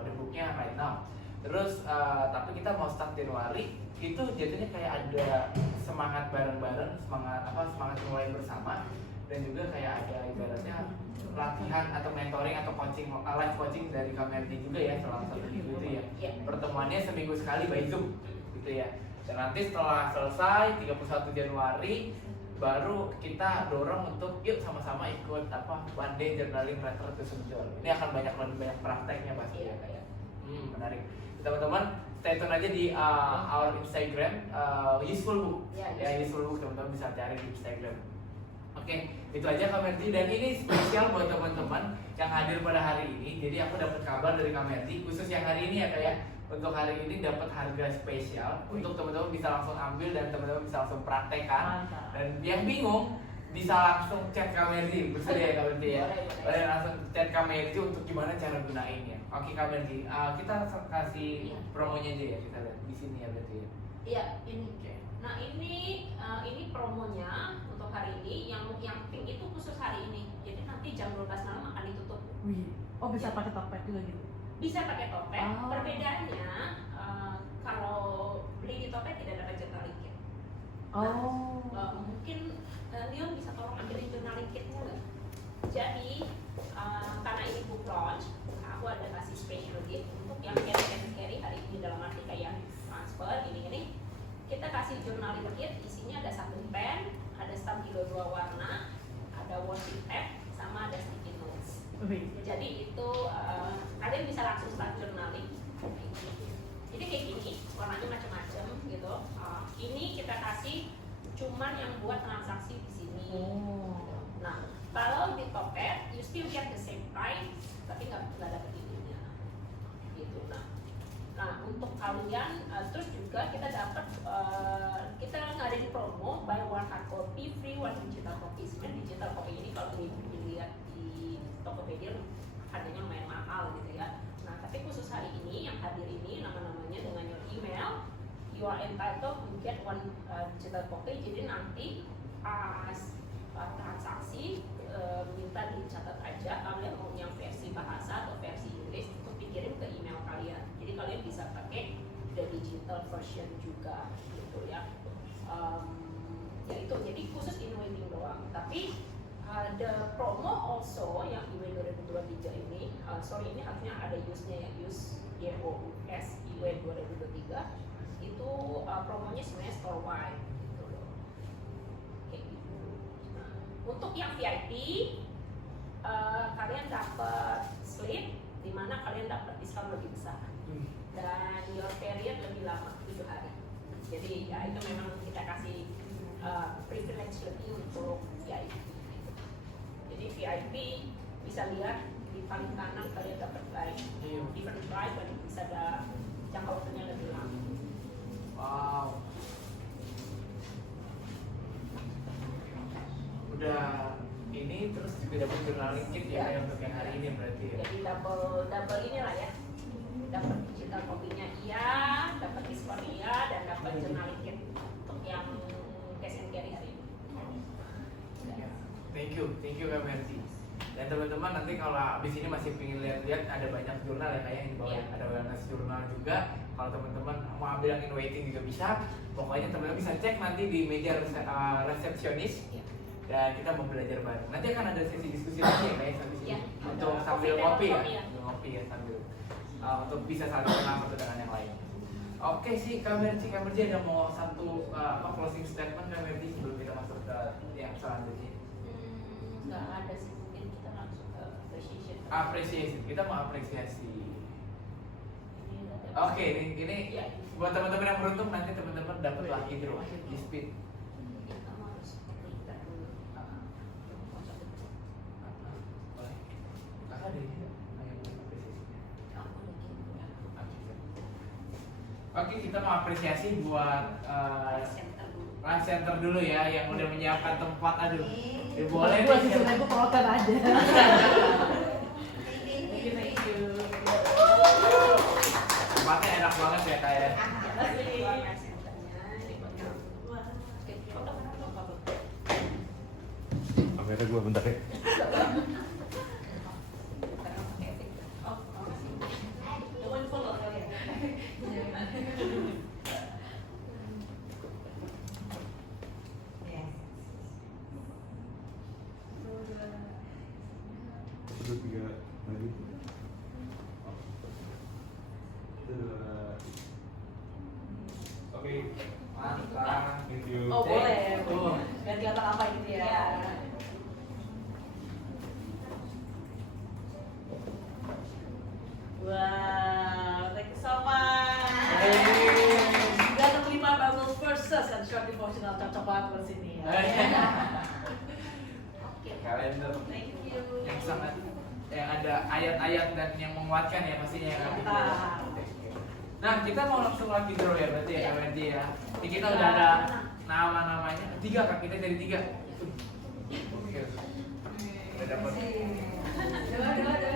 the booknya right now, terus tapi kita mau start Januari, itu jadinya kayak ada semangat bareng-bareng, semangat mulai bersama, dan juga kayak ada ibaratnya latihan atau mentoring atau coaching, live coaching dari Kamerdi juga ya selama 1 minggu itu ya. Pertemuannya seminggu sekali by Zoom gitu ya. Dan nanti setelah selesai 31 Januari baru kita dorong untuk yuk sama-sama ikut one day journaling retreat to Sumjol. Ini akan lebih banyak prakteknya pasti ya kayak. Menarik. Teman-teman stay tune aja di our Instagram useful book. Ya useful book teman-teman bisa cari di Instagram. Oke, itu aja Kamerdi, dan ini spesial buat teman-teman yang hadir pada hari ini. Jadi aku dapat kabar dari Kamerdi khusus yang hari ini ya kayak untuk hari ini dapat harga spesial untuk teman-teman bisa langsung ambil dan teman-teman bisa langsung praktekkan. Dan yang bingung bisa langsung chat Kamerdi, bersedia ya Kamerdi ya. Boleh langsung chat Kamerdi untuk gimana cara gunainnya. Oke Kamerdi, kita kasih promonya aja ya, kita lihat di sini ya berarti ya. Iya, ini. Nah ini promonya untuk hari ini, yang pink itu khusus hari ini. Jadi nanti jam 12 malam akan ditutup. Oh bisa pakai Tokped juga gitu? Bisa pakai Tokped. Perbedaannya kalau beli di Tokped tidak dapat journaling kit. Mungkin Leon bisa tolong ambilin journaling kitnya nggak? Jadi karena ini book launch, aku ada kasih special gift untuk yang carry hari ini, dalam arti kayak transfer ini. Kita kasih journaling kit, isinya ada 1 pen, ada stabilo 2 warna, ada worksheet tab, sama ada sticky notes. Jadi itu kalian bisa langsung start journaling. Jadi kayak gini, warnanya macam-macam gitu. Ini kita kasih cuman yang buat transaksi di sini. Nah, kalau di Tokped, you still get the same price, tapi nggak dapat ininya. Gitu. Nah, untuk kalian, terus juga kita dapat kita ngadain promo buy one hard copy free one digital copy. Sebenarnya digital copy ini kalau dilihat di Tokopedia harganya lumayan mahal gitu ya. Nah, tapi khusus hari ini yang hadir ini nama-namanya dengan your email, you are entitled to get one digital copy. Jadi nanti pas transaksi minta dicatat aja kalian mau yang versi bahasa atau versi Inggris itu dikirim ke email kalian. Jadi kalian bisa pakai the digital version juga gitu ya. Ya itu jadi khusus inwaiting doang. Tapi the promo also yang IW 2023 ini, sorry ini harusnya ada use-nya ya, use YOUS IW 2023 itu promonya sebenarnya store wide gitu loh. Kayak gitu. Nah, untuk yang VIP kalian dapat slip di mana kalian dapat diskon lebih besar dan your period lebih lama 7 hari. Jadi ya itu memang kita kasih privilege lebih untuk VIP. Jadi VIP bisa lihat di paling kanan kalian dapat like different price dan bisa ada jangka waktunya lebih lama. Wow. Udah ini terus juga dapat journaling kit ya, untuk yang hari ini berarti ya. Jadi double inilah ya. Dapat digital kopinya iya, dapat diskon iya, dan dapat journaling kit untuk yang cash and carry hari ini. Thank you Kak Mercy. Dan teman-teman nanti kalau abis ini masih pengen lihat-lihat ada banyak jurnal ya kayak yang di bawah, ada wellness jurnal juga. Kalau teman-teman mau ambil yang in waiting juga bisa. Pokoknya teman-teman bisa cek nanti di meja resepsionis. Dan kita mau belajar bareng. Nanti akan ada sesi diskusi lagi ya kayak sambil sini untuk sambil kopi ya, sambil untuk bisa saling kenal satu dengan yang lain. Oke sih Kak Mercy ada mau satu closing statement Kak Mercy sebelum kita masuk ke yang selanjutnya? Nggak ada sih, mungkin kita langsung ke appreciation. Apresiasi, kita mau apresiasi. Oke, ini buat teman-teman yang beruntung nanti teman-teman dapat lagi di speed. Oke, kita mau apresiasi buat Life Center dulu ya yang udah menyiapkan tempat. Aduh, boleh Gua sih sebenarnya gua proker aja. Tempatnya enak banget ya kayak. Kamera gue bentar ya. 3 lagi. Oke, Mantap. thank you. Oh boleh, Oh. biar kelihatan apa gitu ya. Iya. Wow, thank you so much. Hey. Udah 65 Bible verses and short devotional cocok banget buat sini ya. Oke. Kalender Thank you. yang sangat yang ada ayat-ayat dan yang menguatkan ya pastinya ya, Kak. Mantap. Nah kita mau langsung lagi dulu ya berarti ya KWD ya. Jadi kita udah ada nama-namanya 3 Kak, kita dari 3. Oke. Udah dapat. Doa,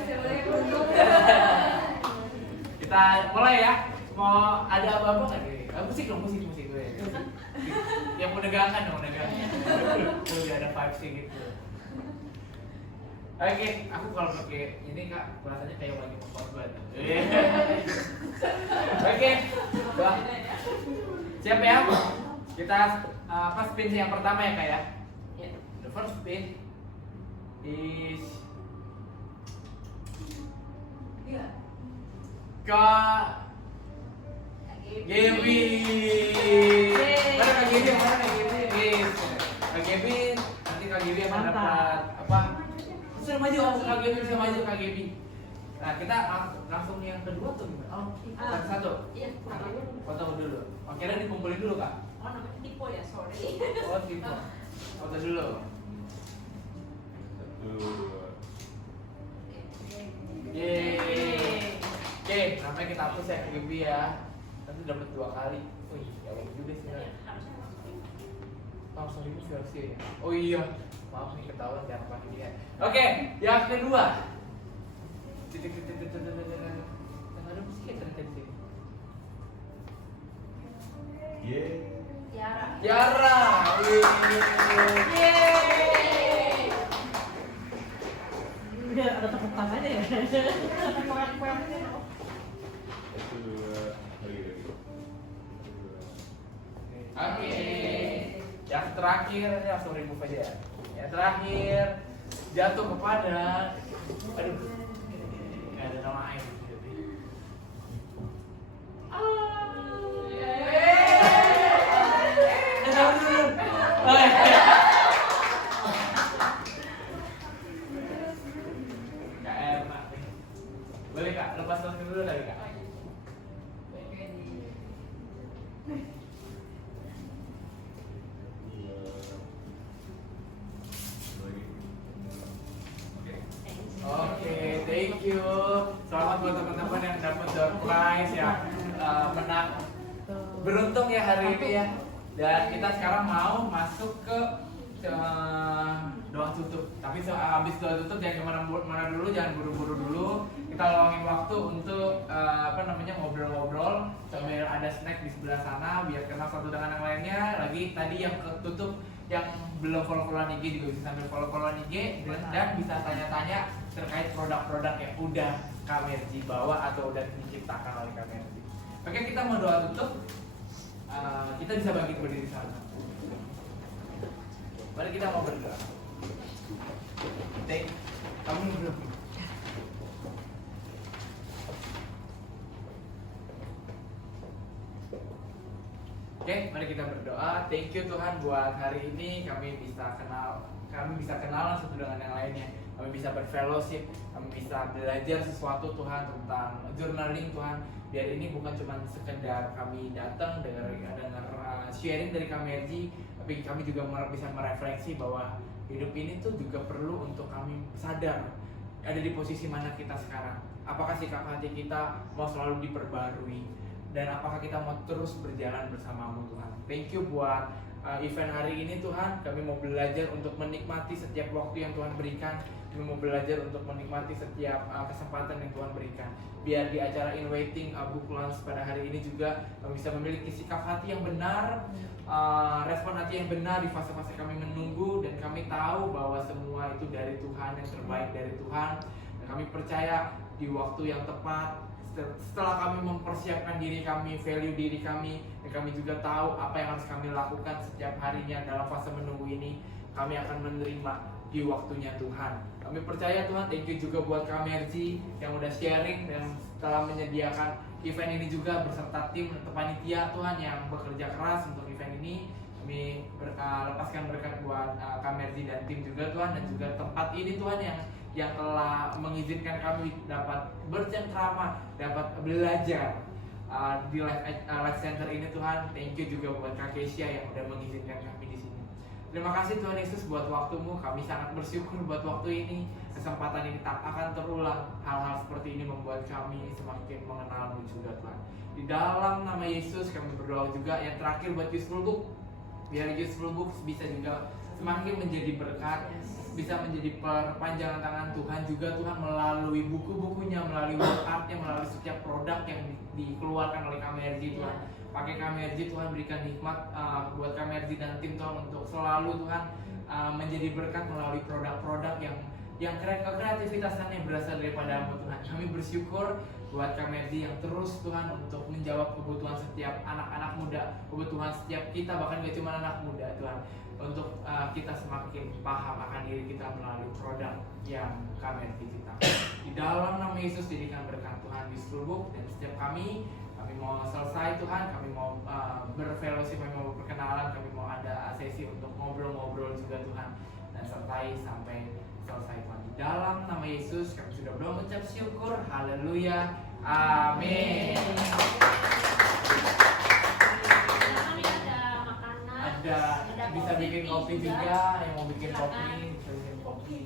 siapa yang beruntung? Kita mulai ya. Mau ada apa-apa nggak nih? Musik dong, musik gue. Yang menegangkan dong, menegangkan. Tuh udah ada vibes sih gitu. Oke, aku kalau pakai ini Kak, rasanya kayak lagi perform. Oke, Wah. Siap ya? Kita apa spin yang pertama ya Kak ya? Ya. The first spin is Iya. Kak Gaby. Mana Kak Gaby? Mana Kak Gaby? Kak Gaby, nanti Kak Gaby akan Mantap. dapat apa? Sudah maju, Kak Gaby bisa maju Kak Gaby. Nah kita langsung yang kedua tuh gimana? Oh, satu. Iya, Foto dulu. Oke, kira dikumpulin dulu Kak. oh namanya tipe ya, sorry. Oh gitu. Foto dulu. 1, 2. Yeay. Oke, namanya kita hapus ya Kak Gaby ya. Nanti dapat 2 kali. Wih, ya bagus juga sih. Iya, harusnya masukin. Langsung ini versi ya. Oh iya, maaf nih ketahuan jangan pakai dia. Oke, yang kedua. Ada musiknya ternyata di sini. Yeay. Tiara. Tiara. Yeay. Udah ada tepuk tangannya ya. 1, 2. Lagi. Oke. Yang terakhir ini langsung remove aja. Yang terakhir jatuh kepada aduh. Nggak ada nama air. Boleh Kak, lepas masker dulu lagi Kak. Oke, thank you. Selamat buat teman-teman yang dapat door prize ya, menang. Beruntung ya hari ini ya. Dan kita sekarang mau masuk ke doa tutup. Tapi habis doa tutup jangan kemana-mana dulu, jangan buru-buru dulu. Kita luangin waktu untuk ngobrol-ngobrol sambil ada snack di sebelah sana biar kenal satu dengan yang lainnya. Lagi tadi yang ketutup yang belum follow-followan IG juga bisa sambil follow-followan IG dan bisa tanya-tanya terkait produk-produk yang udah Kamerji bawa atau udah diciptakan oleh Kamerji. Oke, kita mau doa tutup. Kita bisa bangkit berdiri sana. Mari kita mau berdoa. Kamu belum. Oke, mari kita berdoa. Thank you Tuhan buat hari ini kami bisa kenalan satu dengan yang lainnya. Kami bisa berfellowship, kami bisa belajar sesuatu Tuhan tentang journaling Tuhan. Biar ini bukan cuma sekedar kami datang dengar sharing dari Kamerji, tapi kami juga bisa merefleksi bahwa hidup ini tuh juga perlu untuk kami sadar ada di posisi mana kita sekarang. Apakah sikap hati kita mau selalu diperbarui dan apakah kita mau terus berjalan bersamamu Tuhan. Thank you buat event hari ini Tuhan. Kami mau belajar untuk menikmati setiap waktu yang Tuhan berikan. Kami mau belajar untuk menikmati setiap kesempatan yang Tuhan berikan. Biar di acara In Waiting Book Launch pada hari ini juga kami bisa memiliki sikap hati yang benar, respon hati yang benar di fase-fase kami menunggu, dan kami tahu bahwa semua itu dari Tuhan, yang terbaik dari Tuhan. Dan kami percaya di waktu yang tepat, setelah kami mempersiapkan diri kami, value diri kami, dan kami juga tahu apa yang harus kami lakukan setiap harinya dalam fase menunggu ini, kami akan menerima di waktunya Tuhan. Kami percaya Tuhan, thank you juga buat Kak Mercy yang udah sharing dan telah menyediakan event ini juga beserta tim atau panitia Tuhan yang bekerja keras untuk event ini. Kami lepaskan berkat buat Kak Mercy dan tim juga Tuhan, dan juga tempat ini Tuhan yang telah mengizinkan kami dapat bercengkrama, dapat belajar di life center ini Tuhan. Thank you juga buat Kak Kesia yang udah mengizinkan kami di sini. Terima kasih Tuhan Yesus buat waktumu. Kami sangat bersyukur buat waktu ini. Kesempatan ini tak akan terulang. Hal-hal seperti ini membuat kami semakin mengenalmu juga Tuhan. Di dalam nama Yesus kami berdoa juga. Yang terakhir buat Useful Book, biar Useful Books bisa juga semakin menjadi berkat, bisa menjadi perpanjangan tangan Tuhan juga Tuhan, melalui buku-bukunya, melalui word art-nya, melalui setiap produk yang dikeluarkan oleh Kak Mercy Tuhan. Pakai Kak Mercy Tuhan, berikan hikmat buat Kak Mercy dan tim Tuhan untuk selalu Tuhan menjadi berkat melalui produk-produk yang kreativitasnya berasal daripada-Mu Tuhan. Kami bersyukur buat Kak Mercy yang terus Tuhan untuk menjawab kebutuhan setiap anak-anak muda, kebutuhan setiap kita, bahkan gak cuma anak muda Tuhan, untuk kita semakin paham akan diri kita melalui produk yang Kak Mercy ciptakan. Di dalam nama Yesus jadikan berkat Tuhan di seluruh Book, dan setiap kami mau selesai Tuhan, kami mau berfellowship, kami mau berkenalan, kami mau ada sesi untuk ngobrol-ngobrol juga Tuhan, dan sertai sampai selesai Tuhan. Di dalam nama Yesus kami sudah berdoa mengucap syukur. Haleluya. Amin. Kami ada makanan, Ada bisa bikin kopi juga, yang mau bikin Silakan. kopi bisa bikin kopi.